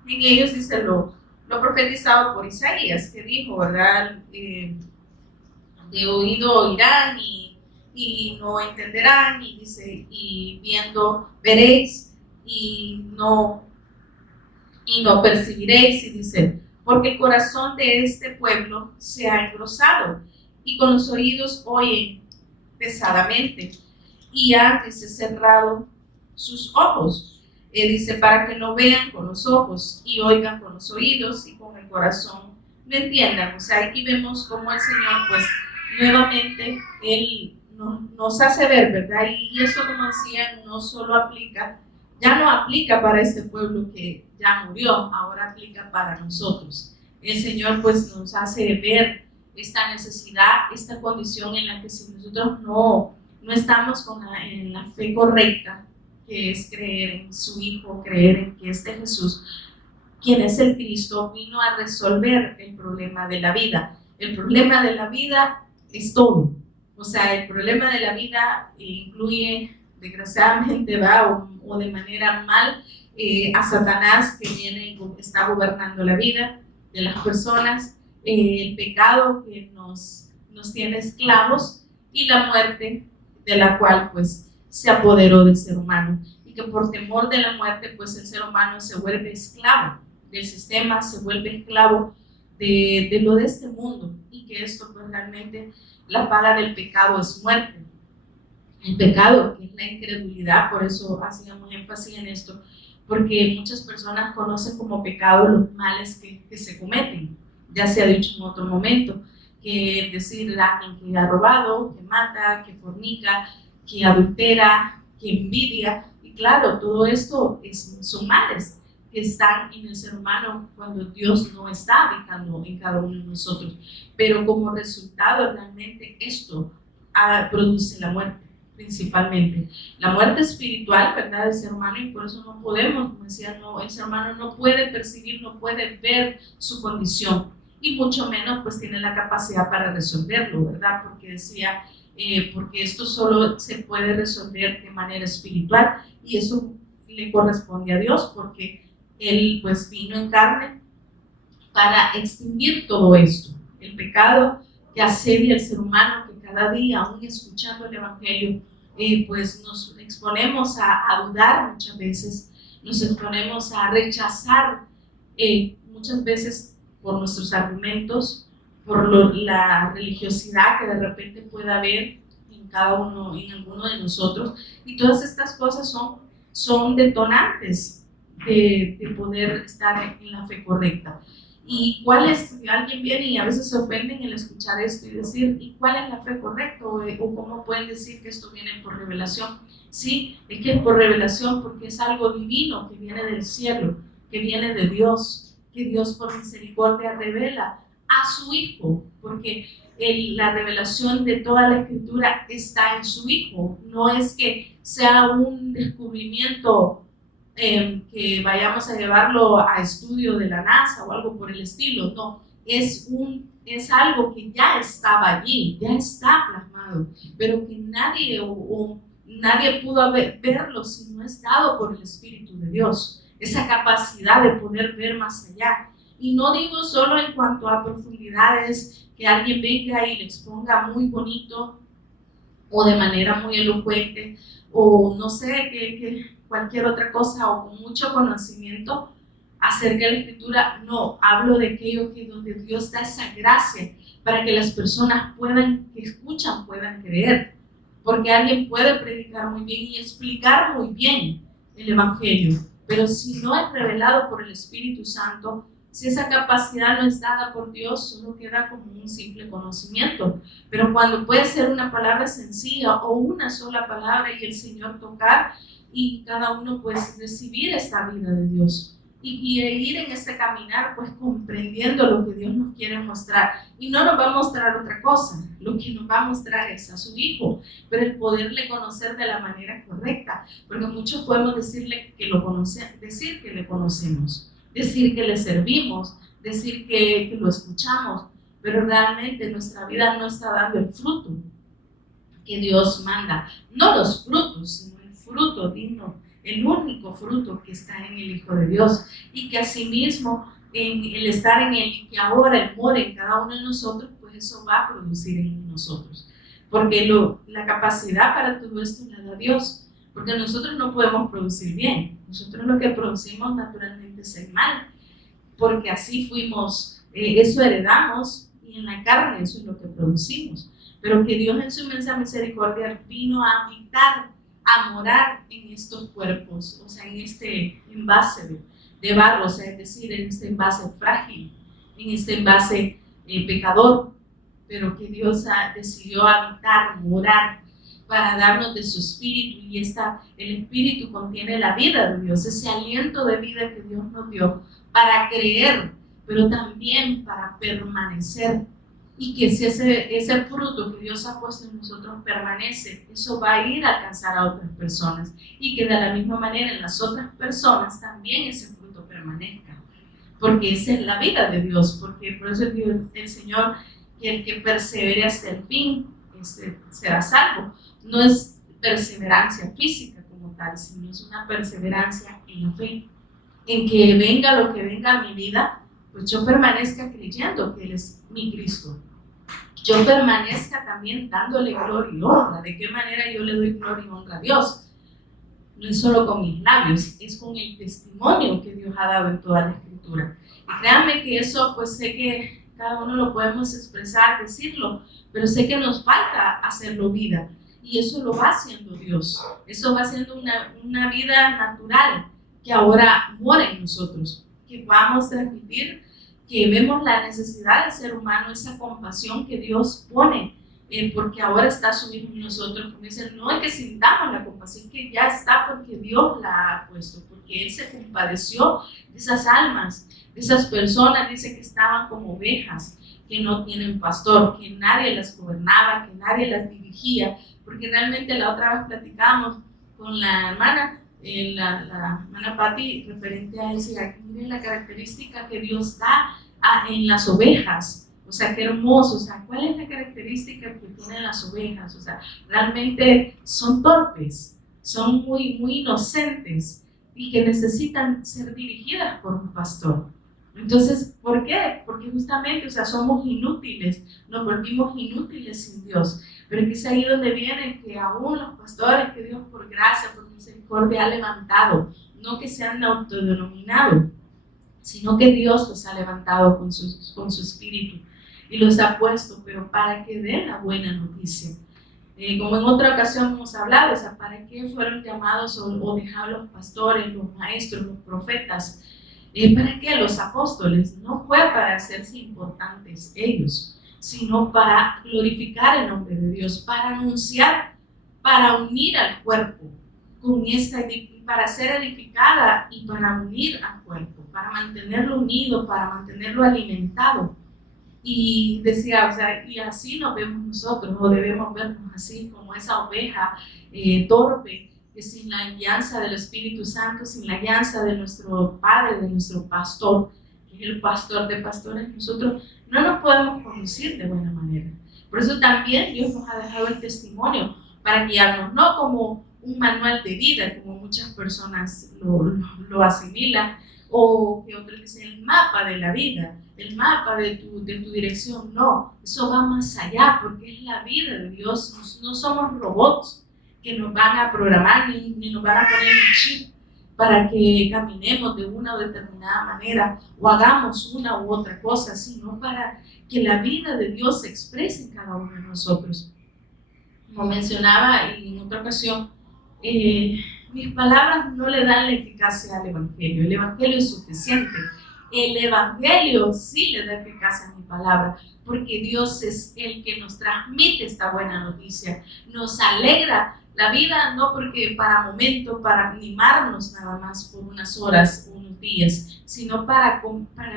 ellos, dice lo profetizado por Isaías, que dijo, ¿verdad? De oído oirán y no entenderán, y dice, y viendo veréis y no percibiréis, y dice, porque el corazón de este pueblo se ha engrosado, y con los oídos oyen pesadamente, y han cerrado sus ojos. Dice, para que no vean con los ojos, y oigan con los oídos, y con el corazón no entiendan. O sea, aquí vemos cómo el Señor, pues, nuevamente, Él nos hace ver, ¿verdad? Y esto, como decía, no solo aplica, ya no aplica para este pueblo que ya murió, ahora aplica para nosotros. El Señor, pues, nos hace ver esta necesidad, esta condición en la que si nosotros no estamos en la fe correcta, que es creer en su Hijo, creer en que este Jesús, quien es el Cristo, vino a resolver el problema de la vida. El problema de la vida es todo. O sea, el problema de la vida incluye, desgraciadamente, o de manera mal, a Satanás, que viene y está gobernando la vida de las personas, el pecado que nos tiene esclavos, y la muerte, de la cual pues se apoderó del ser humano, y que por temor de la muerte pues el ser humano se vuelve esclavo del sistema, se vuelve esclavo de lo de este mundo, y que esto pues realmente la paga del pecado es muerte. El pecado, que es la incredulidad, por eso hacíamos énfasis en esto, porque muchas personas conocen como pecado los males que se cometen. Ya se ha dicho en otro momento, que decir alguien que ha robado, que mata, que fornica, que adultera, que envidia, y claro, todo esto son males que están en el ser humano cuando Dios no está habitando en cada uno de nosotros, pero como resultado realmente esto produce la muerte, principalmente la muerte espiritual, ¿verdad?, del ser humano, y por eso no podemos, como decía, el ser humano no puede percibir, no puede ver su condición, y mucho menos pues tiene la capacidad para resolverlo, ¿verdad? Porque decía, porque esto solo se puede resolver de manera espiritual, y eso le corresponde a Dios, porque Él pues vino en carne para extinguir todo esto, el pecado que asedia al ser humano, que cada día, aún escuchando el Evangelio, pues nos exponemos a dudar muchas veces, nos exponemos a rechazar muchas veces por nuestros argumentos, por la religiosidad que de repente pueda haber en cada uno, en alguno de nosotros, y todas estas cosas son detonantes de poder estar en la fe correcta. ¿Y cuál es? Alguien viene y a veces se ofenden el escuchar esto y decir, ¿y cuál es la fe correcta? O cómo pueden decir que esto viene por revelación. Sí, es que es por revelación porque es algo divino que viene del cielo, que viene de Dios, que Dios por misericordia revela a su Hijo, porque la revelación de toda la Escritura está en su Hijo. No es que sea un descubrimiento que vayamos a llevarlo a estudio de la NASA o algo por el estilo. No, es algo que ya estaba allí, ya está plasmado, pero que nadie pudo verlo si no es dado por el Espíritu de Dios. Esa capacidad de poder ver más allá. Y no digo solo en cuanto a profundidades, que alguien venga y le exponga muy bonito o de manera muy elocuente, o no sé, que cualquier otra cosa, o con mucho conocimiento acerca de la Escritura. No, hablo de aquello que donde Dios da esa gracia para que las personas que escuchan puedan creer, porque alguien puede predicar muy bien y explicar muy bien el Evangelio, pero si no es revelado por el Espíritu Santo, si esa capacidad no es dada por Dios, solo queda como un simple conocimiento. Pero cuando puede ser una palabra sencilla o una sola palabra y el Señor tocar y cada uno pues recibir esta vida de Dios y ir en este caminar pues comprendiendo lo que Dios nos quiere mostrar. Y no nos va a mostrar otra cosa, lo que nos va a mostrar es a su Hijo, pero el poderle conocer de la manera correcta, porque muchos podemos decir que le conocemos, decir que le servimos, decir que lo escuchamos, pero realmente nuestra vida no está dando el fruto que Dios manda. No los frutos, sino el fruto digno, el único fruto que está en el Hijo de Dios. Y que asimismo, en el estar en Él y que ahora Él mora en cada uno de nosotros, pues eso va a producir en nosotros. Porque la capacidad para todo esto la da Dios. Porque nosotros no podemos producir bien. Nosotros lo que producimos naturalmente es el mal. Porque así fuimos, eso heredamos, y en la carne eso es lo que producimos. Pero que Dios en su inmensa misericordia vino a habitar, a morar en estos cuerpos, o sea, en este envase de barro, o sea, es decir, en este envase frágil, en este envase pecador, pero que Dios decidió habitar, morar, para darnos de su espíritu, y el espíritu contiene la vida de Dios, ese aliento de vida que Dios nos dio para creer, pero también para permanecer. Y que si ese fruto que Dios ha puesto en nosotros permanece, eso va a ir a alcanzar a otras personas. Y que de la misma manera en las otras personas también ese fruto permanezca. Porque esa es la vida de Dios. Porque por eso el Señor, que el que persevere hasta el fin, será salvo. No es perseverancia física como tal, sino es una perseverancia en la fe. En que venga lo que venga a mi vida, pues yo permanezca creyendo que Él es mi Cristo. Yo permanezca también dándole gloria y honra. ¿De qué manera yo le doy gloria y honra a Dios? No es solo con mis labios, es con el testimonio que Dios ha dado en toda la Escritura. Y créanme que eso, pues sé que cada uno lo podemos expresar, decirlo, pero sé que nos falta hacerlo vida. Y eso lo va haciendo Dios. Eso va haciendo una vida natural que ahora mora en nosotros, que vamos a transmitir, que vemos la necesidad del ser humano, esa compasión que Dios pone, porque ahora está su Hijo en nosotros. Como dicen, no es que sintamos la compasión, que ya está porque Dios la ha puesto, porque Él se compadeció de esas almas, de esas personas, dice que estaban como ovejas, que no tienen pastor, que nadie las gobernaba, que nadie las dirigía, porque realmente la otra vez platicábamos con la hermana, la hermana Patti, referente a eso, miren la característica que Dios da en las ovejas, o sea, qué hermoso, o sea, ¿cuál es la característica que tienen las ovejas? O sea, realmente son torpes, son muy, muy inocentes y que necesitan ser dirigidas por un pastor. Entonces, ¿por qué? Porque justamente, o sea, somos inútiles, nos volvimos inútiles sin Dios. Pero que es ahí donde viene que aún los pastores que Dios por gracia, por misericordia ha levantado, no que se han autodenominado, sino que Dios los ha levantado con su espíritu y los ha puesto, pero para que den la buena noticia. Como en otra ocasión hemos hablado, o sea, ¿para qué fueron llamados o dejados los pastores, los maestros, los profetas? ¿Para qué? Los apóstoles no fue para hacerse importantes ellos, sino para glorificar el nombre de Dios, para anunciar, para unir al cuerpo, para ser edificada y para unir al cuerpo, para mantenerlo unido, para mantenerlo alimentado. Y decía, o sea, y así nos vemos nosotros, o debemos vernos así, como esa oveja torpe, que sin la guianza del Espíritu Santo, sin la guianza de nuestro Padre, de nuestro pastor, que es el pastor de pastores, nosotros no nos podemos conducir de buena manera. Por eso también Dios nos ha dejado el testimonio para guiarnos, no como un manual de vida, como muchas personas lo asimilan, o que otros dicen el mapa de la vida, el mapa de tu dirección. No, eso va más allá, porque es la vida de Dios. No somos robots que nos van a programar ni nos van a poner un chip para que caminemos de una o determinada manera o hagamos una u otra cosa, sino para que la vida de Dios se exprese en cada uno de nosotros. Como mencionaba en otra ocasión, mis palabras no le dan la eficacia al Evangelio. El Evangelio es suficiente. El Evangelio sí le da eficacia a mi palabra, porque Dios es el que nos transmite esta buena noticia. Nos alegra la vida, no porque para momento, para animarnos nada más por unas horas, unos días, sino para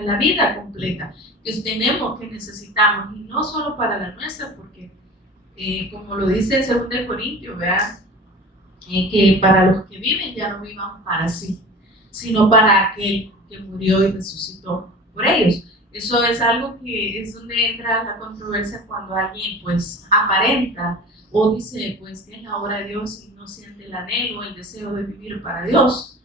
la vida completa que tenemos, que necesitamos, y no solo para la nuestra, porque como lo dice el 2 Corintios, ¿verdad? Que para los que viven ya no vivan para sí, sino para aquel que murió y resucitó por ellos. Eso es algo que es donde entra la controversia cuando alguien pues aparenta o dice pues que es la obra de Dios y no siente el anhelo, el deseo de vivir para Dios.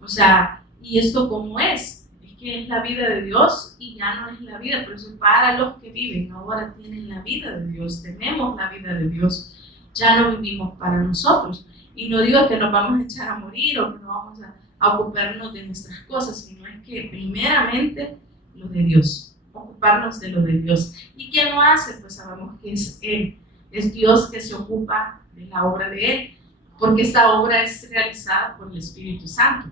O sea, ¿y esto cómo es? Es que es la vida de Dios y ya no es la vida, pero eso para los que viven ahora tienen la vida de Dios, tenemos la vida de Dios, ya no vivimos para nosotros. Y no digo que nos vamos a echar a morir o que no vamos a ocuparnos de nuestras cosas, sino es que primeramente lo de Dios, ocuparnos de lo de Dios. ¿Y quién lo hace? Pues sabemos que es Él, es Dios que se ocupa de la obra de Él, porque esta obra es realizada por el Espíritu Santo.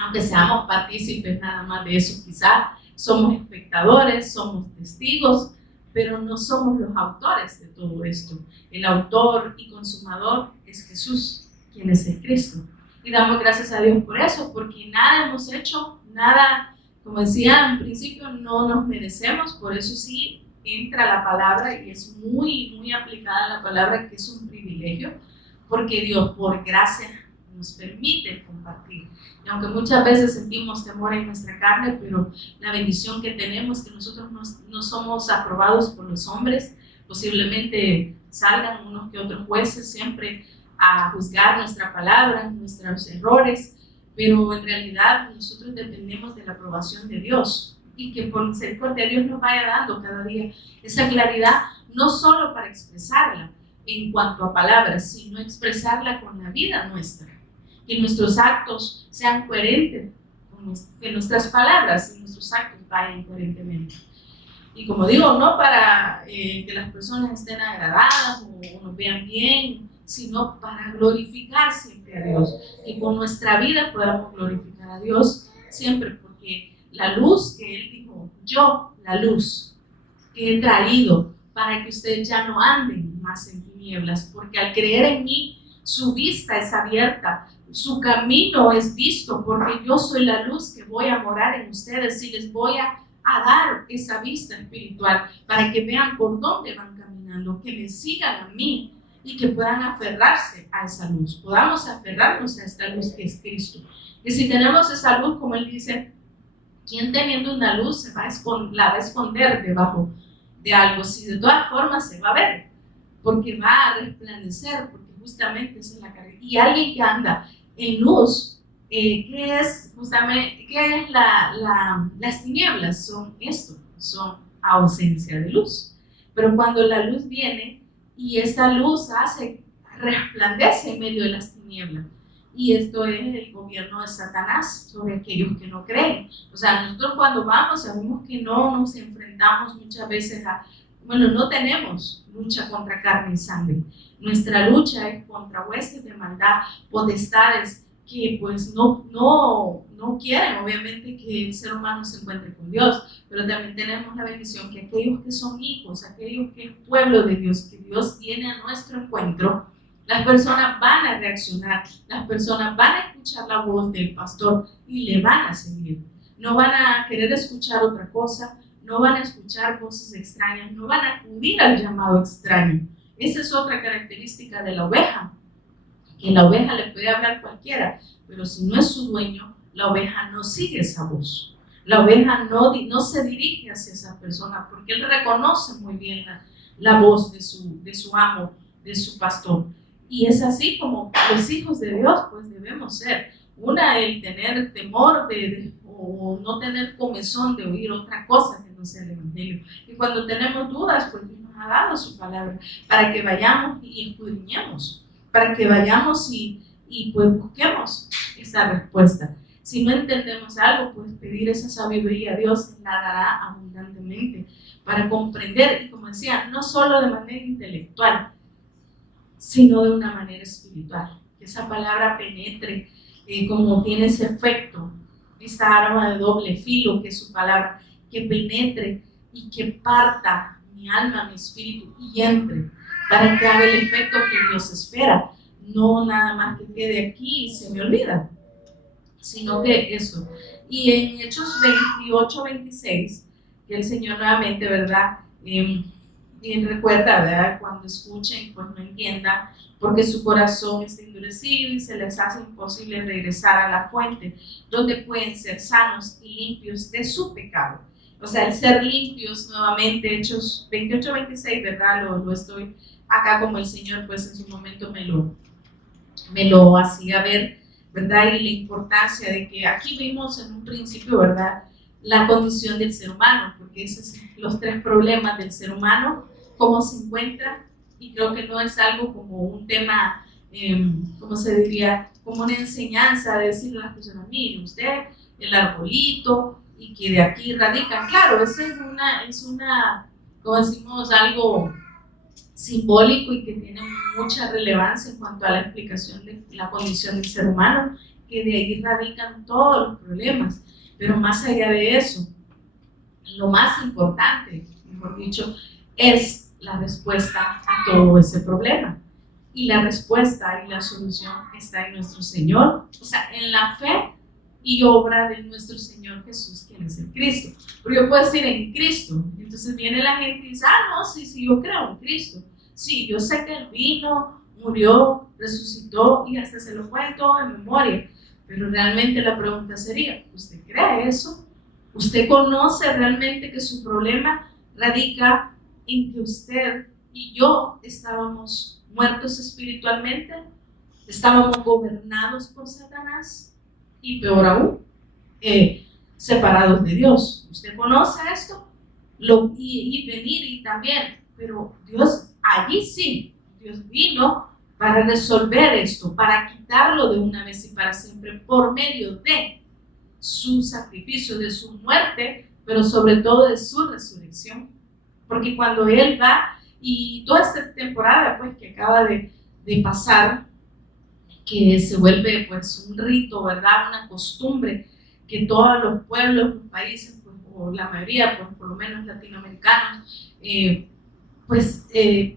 Aunque seamos partícipes nada más de eso, quizá somos espectadores, somos testigos, pero no somos los autores de todo esto. El autor y consumador es Jesús, quien es el Cristo. Y damos gracias a Dios por eso, porque nada hemos hecho, nada, como decía en principio, no nos merecemos. Por eso sí entra la palabra y es muy, muy aplicada la palabra, que es un privilegio, porque Dios por gracia nos permite compartir. Y aunque muchas veces sentimos temor en nuestra carne, pero la bendición que tenemos, que nosotros no somos aprobados por los hombres, posiblemente salgan unos que otros jueces siempre a juzgar nuestra palabra, nuestros errores, pero en realidad nosotros dependemos de la aprobación de Dios, y que por misericordia Dios nos vaya dando cada día esa claridad, no solo para expresarla en cuanto a palabras, sino expresarla con la vida nuestra, que nuestros actos sean coherentes, que nuestras palabras y nuestros actos vayan coherentemente. Y como digo, no para que las personas estén agradadas o nos vean bien, sino para glorificar siempre a Dios, que con nuestra vida podamos glorificar a Dios siempre, porque la luz que Él dijo, yo, la luz que he traído para que ustedes ya no anden más en tinieblas, porque al creer en mí, su vista es abierta, su camino es visto, porque yo soy la luz que voy a morar en ustedes y les voy a dar esa vista espiritual para que vean por dónde van caminando, que me sigan a mí y que puedan aferrarse a esa luz, podamos aferrarnos a esta luz que es Cristo. Y si tenemos esa luz, como Él dice, ¿quién teniendo una luz la va a esconder debajo de algo? Si de todas formas se va a ver, porque va a resplandecer, porque justamente esa es la carga. Y alguien que anda en luz, ¿qué es justamente, qué es las tinieblas? Son esto, son ausencia de luz. Pero cuando la luz viene y esta luz resplandece en medio de las tinieblas, y esto es el gobierno de Satanás sobre aquellos que no creen. O sea, nosotros cuando vamos sabemos que no nos enfrentamos muchas veces no tenemos lucha contra carne y sangre. Nuestra lucha es contra huestes de maldad, potestades que pues no quieren obviamente que el ser humano se encuentre con Dios, pero también tenemos la bendición que aquellos que son hijos, aquellos que es pueblo de Dios, que Dios viene a nuestro encuentro, las personas van a reaccionar, las personas van a escuchar la voz del pastor y le van a seguir. No van a querer escuchar otra cosa, no van a escuchar voces extrañas, no van a acudir al llamado extraño. Esa es otra característica de la oveja, que la oveja le puede hablar cualquiera, pero si no es su dueño, la oveja no sigue esa voz. La oveja no se dirige hacia esa persona porque él reconoce muy bien la voz de su amo, de su pastor. Y es así como los hijos de Dios pues debemos ser. Una, el tener temor o no tener comezón de oír otra cosa que no sea el Evangelio. Y cuando tenemos dudas, pues Dios nos ha dado su palabra para que vayamos y escudriñemos, para que vayamos y pues busquemos esa respuesta. Si no entendemos algo, pues pedir esa sabiduría a Dios la dará abundantemente para comprender, y como decía, no solo de manera intelectual, sino de una manera espiritual. Que esa palabra penetre, como tiene ese efecto, esta arma de doble filo que es su palabra, que penetre y que parta mi alma, mi espíritu y entre, para que haga el efecto que Dios espera. No nada más que quede aquí y se me olvida, sino que eso. Y en Hechos 28-26, que el Señor nuevamente, ¿verdad? Recuerda, ¿verdad? Cuando escuchen, pues no entiendan, porque su corazón está endurecido y se les hace imposible regresar a la fuente, donde pueden ser sanos y limpios de su pecado. O sea, el ser limpios, nuevamente, Hechos 28-26, ¿verdad? Lo estoy acá como el Señor, pues en su momento me lo hacía ver, ¿verdad? Y la importancia de que aquí vimos en un principio, ¿verdad? La condición del ser humano, porque esos son los tres problemas del ser humano, cómo se encuentra, y creo que no es algo como un tema, ¿cómo se diría? Como una enseñanza de decirle a las personas, mire usted, el arbolito, y que de aquí radica. Claro, eso es una, como decimos, algo simbólico y que tiene mucha relevancia en cuanto a la explicación de la condición del ser humano, que de ahí radican todos los problemas. Pero más allá de eso, lo más importante, mejor dicho, es la respuesta a todo ese problema. Y la respuesta y la solución está en nuestro Señor, o sea, en la fe y obra de nuestro Señor Jesús, quien es el Cristo. Pero yo puedo decir en Cristo, entonces viene la gente y dice, no, sí, yo creo en Cristo. Sí, yo sé que Él vino, murió, resucitó y hasta se lo puede todo en memoria. Pero realmente la pregunta sería, ¿usted cree eso? ¿Usted conoce realmente que su problema radica en que usted y yo estábamos muertos espiritualmente? ¿Estábamos gobernados por Satanás? Y peor aún, separados de Dios. ¿Usted conoce esto? Y venir y también, pero Dios, allí sí, Dios vino para resolver esto, para quitarlo de una vez y para siempre por medio de su sacrificio, de su muerte, pero sobre todo de su resurrección. Porque cuando Él va, y toda esta temporada pues que acaba de pasar, que se vuelve pues un rito, ¿verdad? Una costumbre que todos los pueblos, los países, pues, o la mayoría, pues, por lo menos latinoamericanos,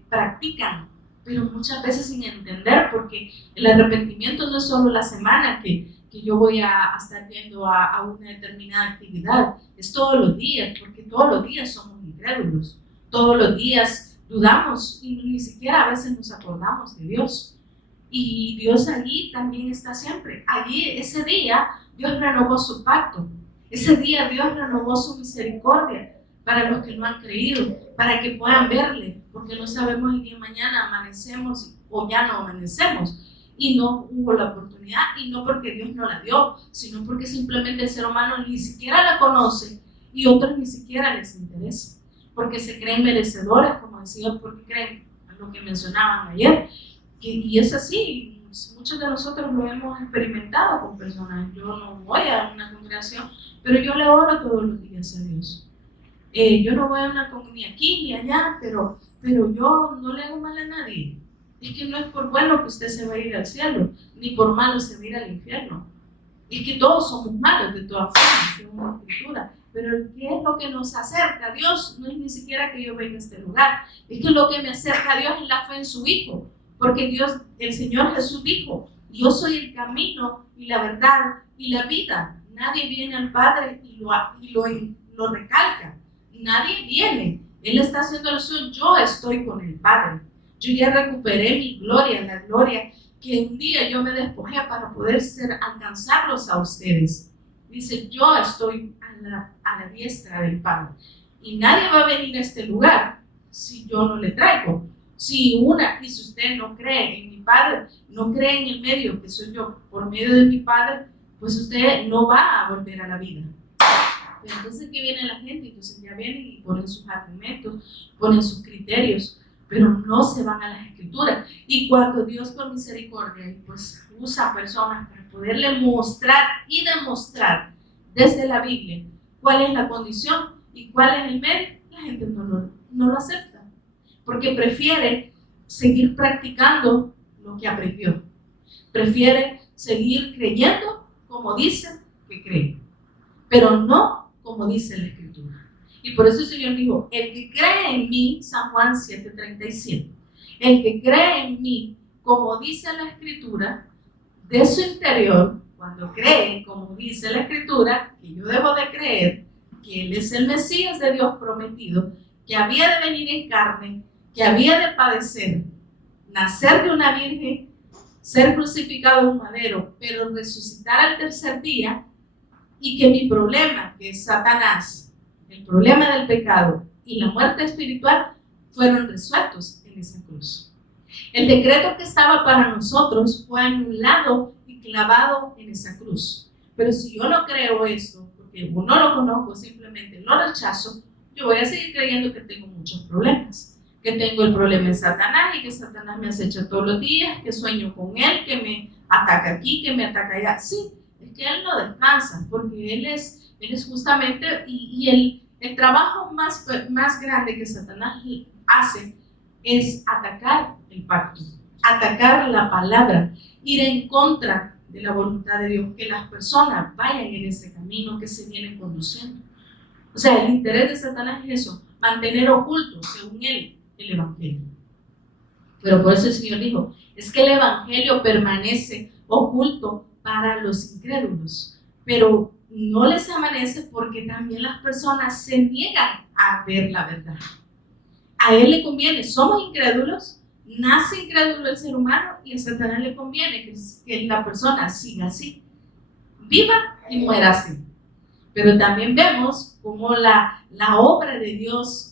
practican, pero muchas veces sin entender, porque el arrepentimiento no es solo la semana que yo voy a estar yendo a una determinada actividad, es todos los días, porque todos los días somos incrédulos, todos los días dudamos y ni siquiera a veces nos acordamos de Dios. Y Dios allí también está siempre. Allí, ese día, Dios renovó su pacto. Ese día Dios renovó su misericordia para los que no han creído, para que puedan verle, porque no sabemos el día de mañana amanecemos o ya no amanecemos. Y no hubo la oportunidad, y no porque Dios no la dio, sino porque simplemente el ser humano ni siquiera la conoce y otros ni siquiera les interesa, porque se creen merecedores, como decía, porque creen lo que mencionaban ayer. Y es así, muchos de nosotros lo hemos experimentado con personas. Yo no voy a una congregación, pero yo le oro todos los días a Dios. Yo no voy a una congregación ni aquí ni allá, pero yo no le hago mal a nadie. Es que no es por bueno que usted se va a ir al cielo, ni por malo se va a ir al infierno. Es que todos somos malos de todas formas, según la Escritura. Pero ¿qué es lo que nos acerca a Dios? No es ni siquiera que yo venga a este lugar. Es que lo que me acerca a Dios es la fe en su Hijo. Porque Dios, el Señor Jesús dijo, yo soy el camino y la verdad y la vida. Nadie viene al Padre y lo recalca. Nadie viene. Él está haciendo el suyo. Yo estoy con el Padre. Yo ya recuperé mi gloria, la gloria que un día yo me despojé para poder alcanzarlos a ustedes. Dice, yo estoy a la diestra del Padre. Y nadie va a venir a este lugar si yo no le traigo. Si usted no cree en mi Padre, no cree en el medio que soy yo, por medio de mi Padre, pues usted no va a volver a la vida. Pero entonces que viene la gente, entonces ya vienen y ponen sus argumentos, ponen sus criterios, pero no se van a las Escrituras. Y cuando Dios por misericordia pues usa personas para poderle mostrar y demostrar desde la Biblia cuál es la condición y cuál es el medio, la gente no lo acepta, porque prefiere seguir practicando lo que aprendió, prefiere seguir creyendo como dice que cree, pero no como dice la Escritura. Y por eso el Señor dijo, el que cree en mí, San Juan 7:37, el que cree en mí, como dice la Escritura, de su interior, cuando cree, como dice la Escritura, que yo debo de creer, que Él es el Mesías de Dios prometido, que había de venir en carne, que había de padecer, nacer de una virgen, ser crucificado en un madero, pero resucitar al tercer día, y que mi problema, que es Satanás, el problema del pecado y la muerte espiritual, fueron resueltos en esa cruz. El decreto que estaba para nosotros fue anulado y clavado en esa cruz. Pero si yo no creo esto, porque no lo conozco, simplemente lo rechazo, yo voy a seguir creyendo que tengo muchos problemas. Que tengo el problema en Satanás y que Satanás me acecha todos los días, que sueño con él, que me ataca aquí, que me ataca allá. Sí, es que él no descansa, porque él es justamente, y el trabajo más grande que Satanás hace es atacar el pacto, atacar la palabra, ir en contra de la voluntad de Dios, que las personas vayan en ese camino que se viene conduciendo. O sea, el interés de Satanás es eso, mantener oculto, según él, el Evangelio. Pero por eso el Señor dijo, es que el Evangelio permanece oculto para los incrédulos, pero no les amanece porque también las personas se niegan a ver la verdad. A él le conviene, somos incrédulos, nace incrédulo el ser humano y a Satanás le conviene que la persona siga así, viva y muera así. Pero también vemos cómo la obra de Dios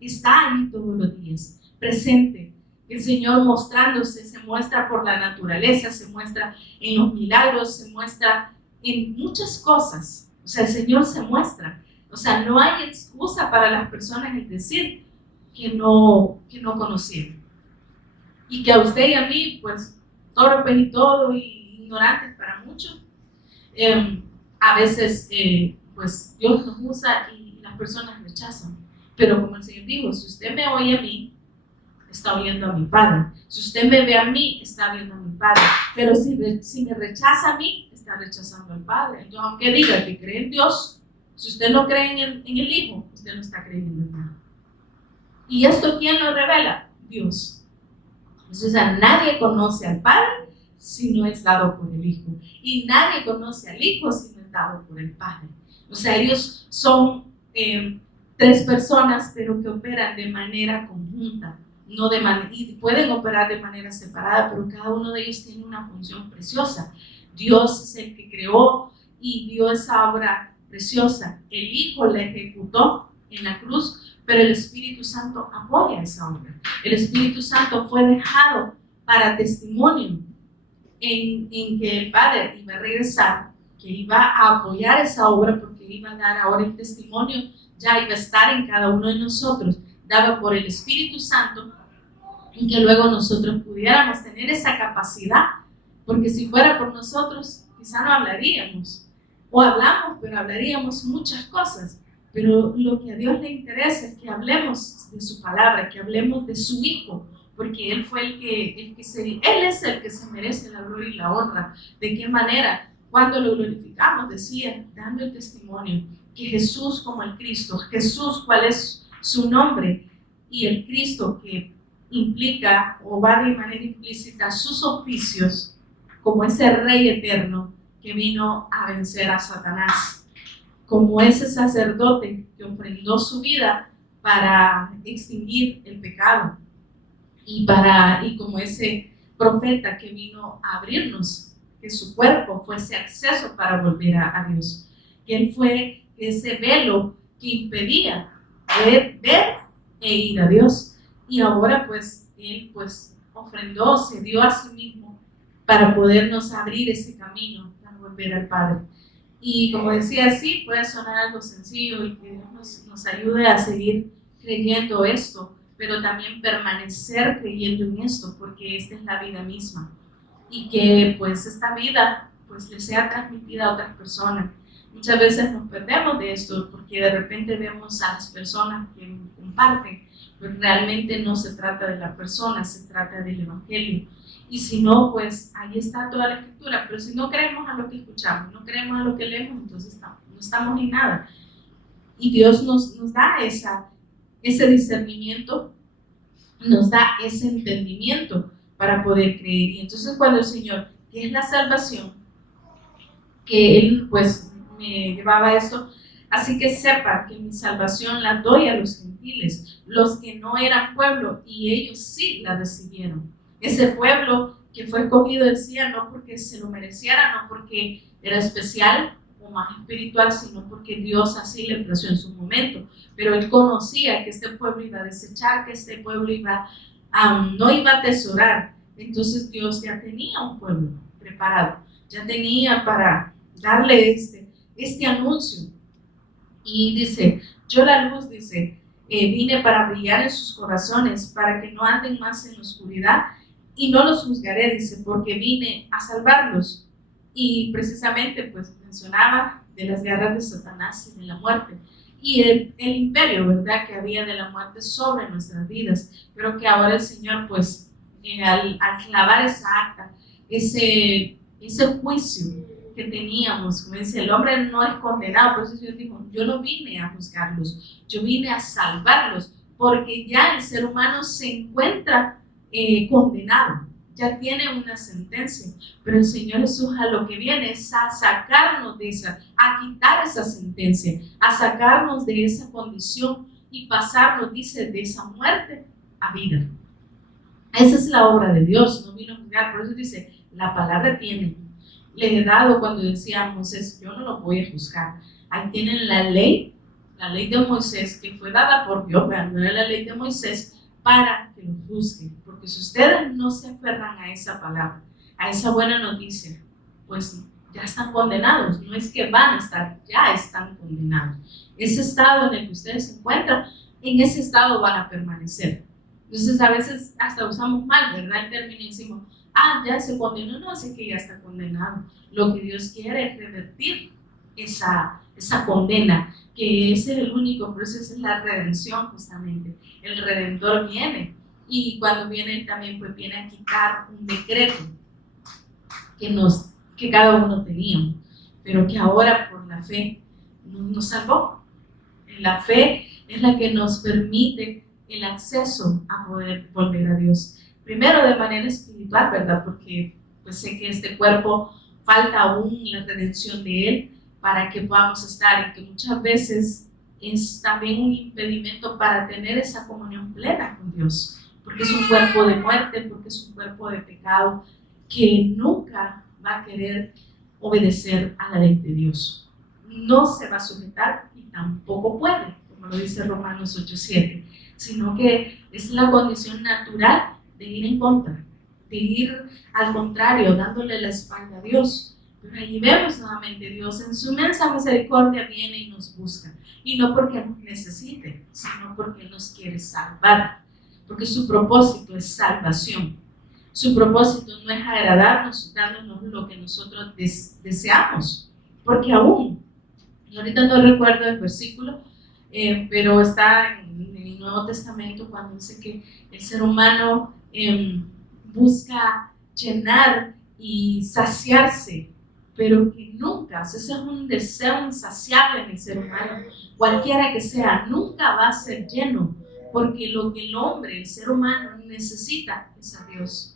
está ahí todos los días, presente. El Señor mostrándose, se muestra por la naturaleza, se muestra en los milagros, se muestra en muchas cosas. O sea, el Señor se muestra. O sea, no hay excusa para las personas en decir que no conocieron. Y que a usted y a mí, pues, torpes y todo, y ignorantes para muchos, a veces, pues, Dios nos usa y las personas rechazan. Pero como el Señor dijo, si usted me oye a mí, está oyendo a mi Padre. Si usted me ve a mí, está viendo a mi Padre. Pero si me rechaza a mí, está rechazando al Padre. Entonces, aunque diga que cree en Dios, si usted no cree en el Hijo, usted no está creyendo en nada. ¿Y esto quién lo revela? Dios. Entonces, nadie conoce al Padre si no es dado por el Hijo. Y nadie conoce al Hijo si no es dado por el Padre. O sea, ellos son tres personas, pero que operan de manera conjunta. Y pueden operar de manera separada, pero cada uno de ellos tiene una función preciosa. Dios es el que creó y dio esa obra preciosa. El Hijo la ejecutó en la cruz, pero el Espíritu Santo apoya esa obra. El Espíritu Santo fue dejado para testimonio en que el Padre iba a regresar, que iba a apoyar esa obra porque iba a dar ahora el testimonio, ya iba a estar en cada uno de nosotros, dado por el Espíritu Santo, y que luego nosotros pudiéramos tener esa capacidad, porque si fuera por nosotros, quizá no hablaríamos, o hablamos, pero hablaríamos muchas cosas, pero lo que a Dios le interesa es que hablemos de su palabra, que hablemos de su Hijo, porque Él fue Él es el que se merece la gloria y la honra. ¿De qué manera? Cuando lo glorificamos, decía, dando el testimonio que Jesús como el Cristo, Jesús cuál es su nombre, y el Cristo que implica o va de manera implícita sus oficios como ese Rey eterno que vino a vencer a Satanás, como ese sacerdote que ofrendó su vida para extinguir el pecado, y como ese profeta que vino a abrirnos, que su cuerpo fuese acceso para volver a Dios, que Él fue ese velo que impedía ver e ir a Dios, y ahora pues Él pues ofrendó, se dio a sí mismo para podernos abrir ese camino para volver al Padre. Y como decía, sí, puede sonar algo sencillo y que Dios nos ayude a seguir creyendo esto, pero también permanecer creyendo en esto, porque esta es la vida misma. Y que pues esta vida pues le sea transmitida a otras personas. Muchas veces nos perdemos de esto porque de repente vemos a las personas que comparten, pero realmente no se trata de la persona, se trata del Evangelio. Y si no, pues ahí está toda la escritura, pero si no creemos a lo que escuchamos, no creemos a lo que leemos, entonces no estamos en nada. Y Dios nos da ese discernimiento, nos da ese entendimiento para poder creer. Y entonces cuando el Señor, que es la salvación, que Él pues me llevaba a esto, así que sepa que mi salvación la doy a los gentiles, los que no eran pueblo, y ellos sí la recibieron. Ese pueblo que fue escogido, decía, no porque se lo mereciera, no porque era especial o más espiritual, sino porque Dios así le plació en su momento. Pero Él conocía que este pueblo iba a desechar, que este pueblo no iba a atesorar. Entonces Dios ya tenía un pueblo preparado, ya tenía para darle este anuncio. Y dice, yo la luz, dice, vine para brillar en sus corazones, para que no anden más en la oscuridad, y no los juzgaré, dice, porque vine a salvarlos. Y precisamente pues mencionaba de las guerras de Satanás y de la muerte, y el imperio, ¿verdad?, que había de la muerte sobre nuestras vidas, pero que ahora el Señor pues al clavar esa acta, ese juicio que teníamos, como dice, el hombre no es condenado, por eso Dios dijo, yo no vine a juzgarlos, yo vine a salvarlos, porque ya el ser humano se encuentra condenado, ya tiene una sentencia, pero el Señor Jesús a lo que viene es a sacarnos de a quitar esa sentencia, a sacarnos de esa condición y pasarnos, dice, de esa muerte a vida. Esa es la obra de Dios, no vino a juzgar, por eso dice, la palabra tiene. Le he dado cuando decía a Moisés, yo no lo voy a juzgar. Ahí tienen la ley de Moisés que fue dada por Dios, pero no era la ley de Moisés para que lo juzguen. Porque si ustedes no se aferran a esa palabra, a esa buena noticia, pues ya están condenados. No es que van a estar, ya están condenados. Ese estado en el que ustedes se encuentran, en ese estado van a permanecer. Entonces a veces hasta usamos mal, ¿verdad?, el término y decimos, ya se condenó, no, así que ya está condenado. Lo que Dios quiere es revertir esa condena, que ese es el único proceso, es la redención justamente. El Redentor viene, y cuando viene también pues viene a quitar un decreto que cada uno teníamos, pero que ahora por la fe nos salvó. La fe es la que nos permite el acceso a poder volver a Dios. Primero de manera espiritual, ¿verdad? Porque pues sé que este cuerpo falta aún la redención de Él para que podamos estar, y que muchas veces es también un impedimento para tener esa comunión plena con Dios, porque es un cuerpo de muerte, porque es un cuerpo de pecado que nunca va a querer obedecer a la ley de Dios. No se va a sujetar y tampoco puede, como lo dice Romanos 8:7, sino que es la condición natural de ir en contra, de ir al contrario, dándole la espalda a Dios. Pero allí vemos nuevamente, Dios en su inmensa misericordia viene y nos busca, y no porque nos necesite, sino porque nos quiere salvar, porque su propósito es salvación. Su propósito no es agradarnos, dándonos lo que nosotros deseamos, porque aún, y ahorita no recuerdo el versículo, pero está en el Nuevo Testamento cuando dice que el ser humano busca llenar y saciarse, pero que nunca, o sea, ese es un deseo insaciable en el ser humano, cualquiera que sea, nunca va a ser lleno, porque lo que el hombre, el ser humano, necesita es a Dios.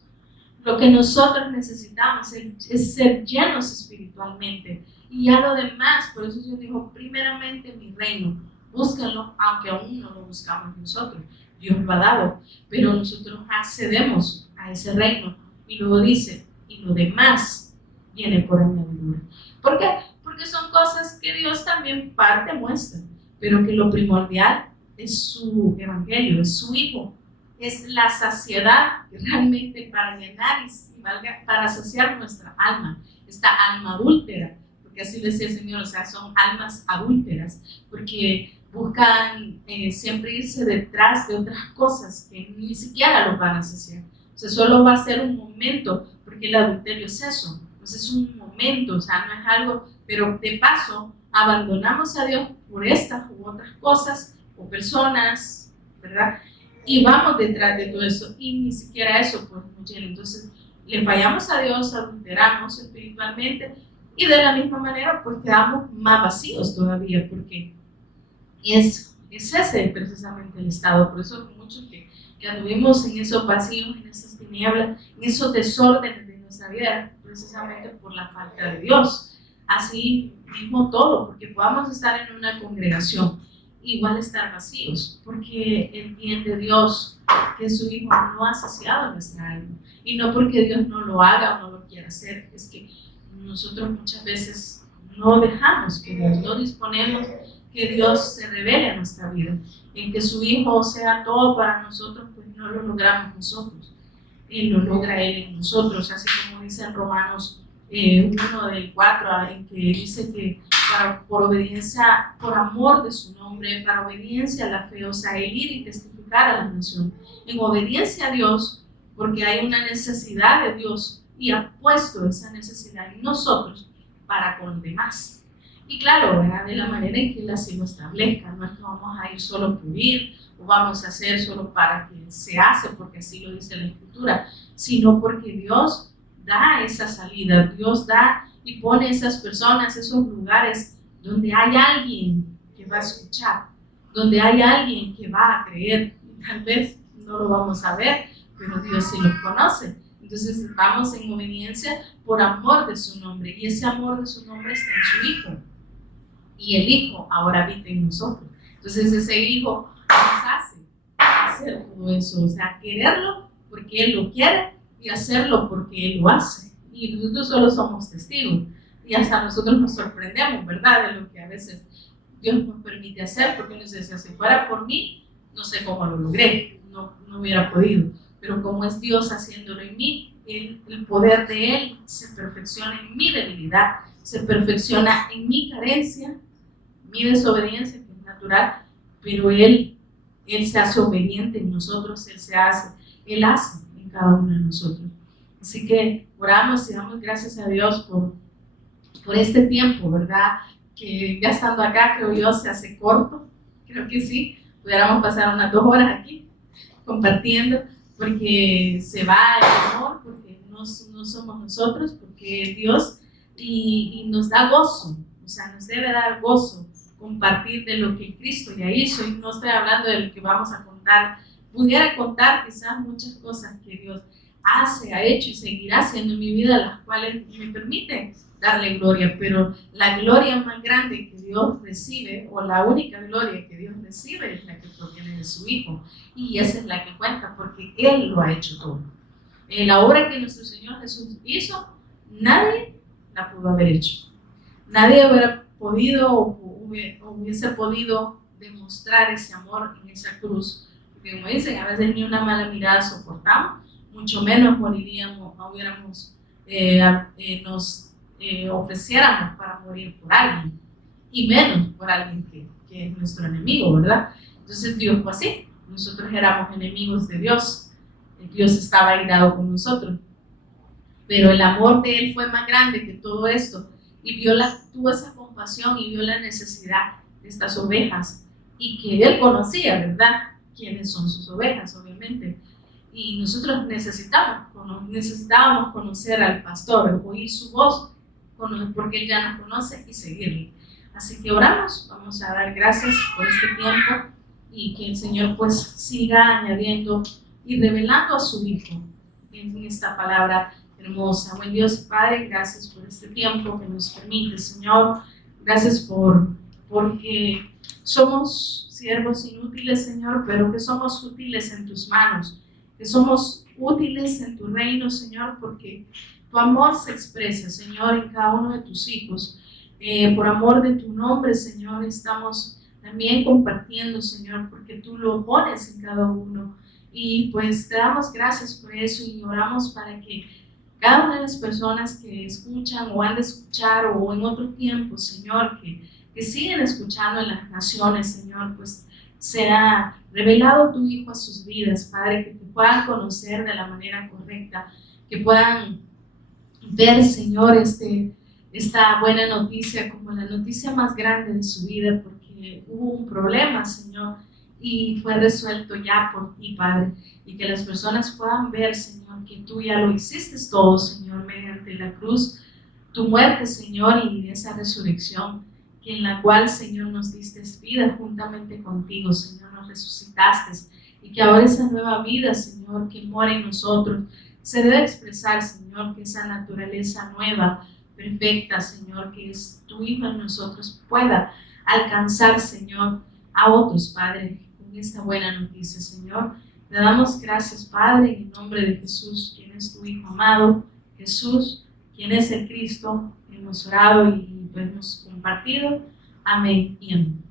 Lo que nosotros necesitamos es ser llenos espiritualmente. Y ya lo demás, por eso Dios dijo, primeramente mi reino, búsquenlo, aunque aún no lo buscamos nosotros. Dios lo ha dado, pero nosotros accedemos a ese reino. Y luego dice, y lo demás viene por añadidura. ¿Por qué? Porque son cosas que Dios también parte muestra, pero que lo primordial es su evangelio, es su Hijo. Es la saciedad realmente para llenar y para saciar nuestra alma, esta alma adúltera, porque así lo decía el Señor, o sea, son almas adúlteras, porque buscan siempre irse detrás de otras cosas que ni siquiera los van a saciar. O sea, solo va a ser un momento, porque el adulterio es eso, pues es un momento, o sea, no es algo, pero de paso abandonamos a Dios por estas u otras cosas o personas, ¿verdad? Y vamos detrás de todo eso, y ni siquiera eso pues nos llena. Entonces le fallamos a Dios, adulteramos espiritualmente, y de la misma manera pues quedamos más vacíos todavía, porque es ese precisamente el estado. Por eso muchos que anduvimos en esos vacíos, en esas tinieblas, en esos desórdenes de nuestra vida, precisamente por la falta de Dios. Así mismo todo, porque podamos estar en una congregación, igual estar vacíos, porque el bien de Dios, que su Hijo no ha saciado nuestra alma, y no porque Dios no lo haga o no lo quiera hacer, es que nosotros muchas veces no dejamos que Dios, no disponemos que Dios se revele a nuestra vida, en que su Hijo sea todo para nosotros, pues no lo logramos nosotros, Él lo logra Él en nosotros, así como dice en Romanos 1 del 4, en que dice que por obediencia, por amor de su nombre, para obediencia a la fe, o sea, el ir y testificar a la nación, en obediencia a Dios, porque hay una necesidad de Dios y ha puesto esa necesidad en nosotros para con los demás. Y claro, ¿verdad? De la manera en que Él así lo establezca, no es que vamos a ir solo por ir o vamos a hacer solo para que se hace, porque así lo dice la Escritura, sino porque Dios da esa salida, Dios da y pone esas personas, esos lugares donde hay alguien que va a escuchar, donde hay alguien que va a creer. Tal vez no lo vamos a ver, pero Dios sí lo conoce. Entonces vamos en obediencia por amor de su nombre, y ese amor de su nombre está en su Hijo, y el Hijo ahora habita en nosotros. Entonces ese Hijo nos hace hacer todo eso, o sea, quererlo porque Él lo quiere y hacerlo porque Él lo hace. Y nosotros solo somos testigos. Y hasta nosotros nos sorprendemos, ¿verdad? De lo que a veces Dios nos permite hacer, porque uno dice, si fuera por mí, no sé cómo lo logré, no hubiera podido. Pero como es Dios haciéndolo en mí, el poder de Él se perfecciona en mi debilidad, se perfecciona en mi carencia, mi desobediencia, que es natural, pero Él se hace obediente en nosotros, Él hace en cada uno de nosotros. Así que oramos y damos gracias a Dios por este tiempo, ¿verdad? Que ya estando acá, creo yo, se hace corto. Creo que sí, pudiéramos pasar unas 2 horas aquí compartiendo, porque se va el amor, porque no somos nosotros, porque es Dios, y nos da gozo, o sea, nos debe dar gozo compartir de lo que Cristo ya hizo. Y no estoy hablando de lo que vamos a contar, pudiera contar quizás muchas cosas que Dios hace, ha hecho y seguirá haciendo en mi vida, las cuales me permiten darle gloria, pero la gloria más grande que Dios recibe, o la única gloria que Dios recibe, es la que proviene de su Hijo, y esa es la que cuenta, porque Él lo ha hecho todo. La obra que nuestro Señor Jesús hizo, nadie la pudo haber hecho. Nadie hubiera podido o hubiese podido demostrar ese amor en esa cruz, porque como dicen, a veces ni una mala mirada soportamos, mucho menos moriríamos, nos ofreciéramos para morir por alguien, y menos por alguien que es nuestro enemigo, ¿verdad? Entonces Dios fue así, nosotros éramos enemigos de Dios, Dios estaba airado con nosotros, pero el amor de Él fue más grande que todo esto, y tuvo esa compasión y vio la necesidad de estas ovejas, y que él conocía, ¿verdad? Quiénes son sus ovejas, obviamente. Y nosotros necesitábamos conocer al pastor, oír su voz, porque él ya nos conoce y seguirle. Así que oramos, vamos a dar gracias por este tiempo y que el Señor pues siga añadiendo y revelando a su Hijo en esta palabra hermosa. Buen Dios y Padre, gracias por este tiempo que nos permite, Señor. Gracias porque somos siervos inútiles, Señor, pero que somos útiles en tus manos, que somos útiles en tu reino, Señor, porque tu amor se expresa, Señor, en cada uno de tus hijos. Por amor de tu nombre, Señor, estamos también compartiendo, Señor, porque tú lo pones en cada uno. Y pues te damos gracias por eso y oramos para que cada una de las personas que escuchan o han de escuchar o en otro tiempo, Señor, que siguen escuchando en las naciones, Señor, pues sea revelado tu Hijo a sus vidas, Padre, que te puedan conocer de la manera correcta, que puedan ver, Señor, esta buena noticia como la noticia más grande de su vida, porque hubo un problema, Señor, y fue resuelto ya por ti, Padre, y que las personas puedan ver, Señor, que tú ya lo hiciste todo, Señor, mediante la cruz, tu muerte, Señor, y esa resurrección, que en la cual, Señor, nos diste vida juntamente contigo, Señor, nos resucitaste, y que ahora esa nueva vida, Señor, que mora en nosotros, se debe expresar, Señor, que esa naturaleza nueva, perfecta, Señor, que es tu Hijo en nosotros, pueda alcanzar, Señor, a otros, Padre, con esta buena noticia, Señor. Te damos gracias, Padre, en el nombre de Jesús, quien es tu Hijo amado, Jesús, quien es el Cristo, hemos orado y lo hemos compartido. Amén y amén.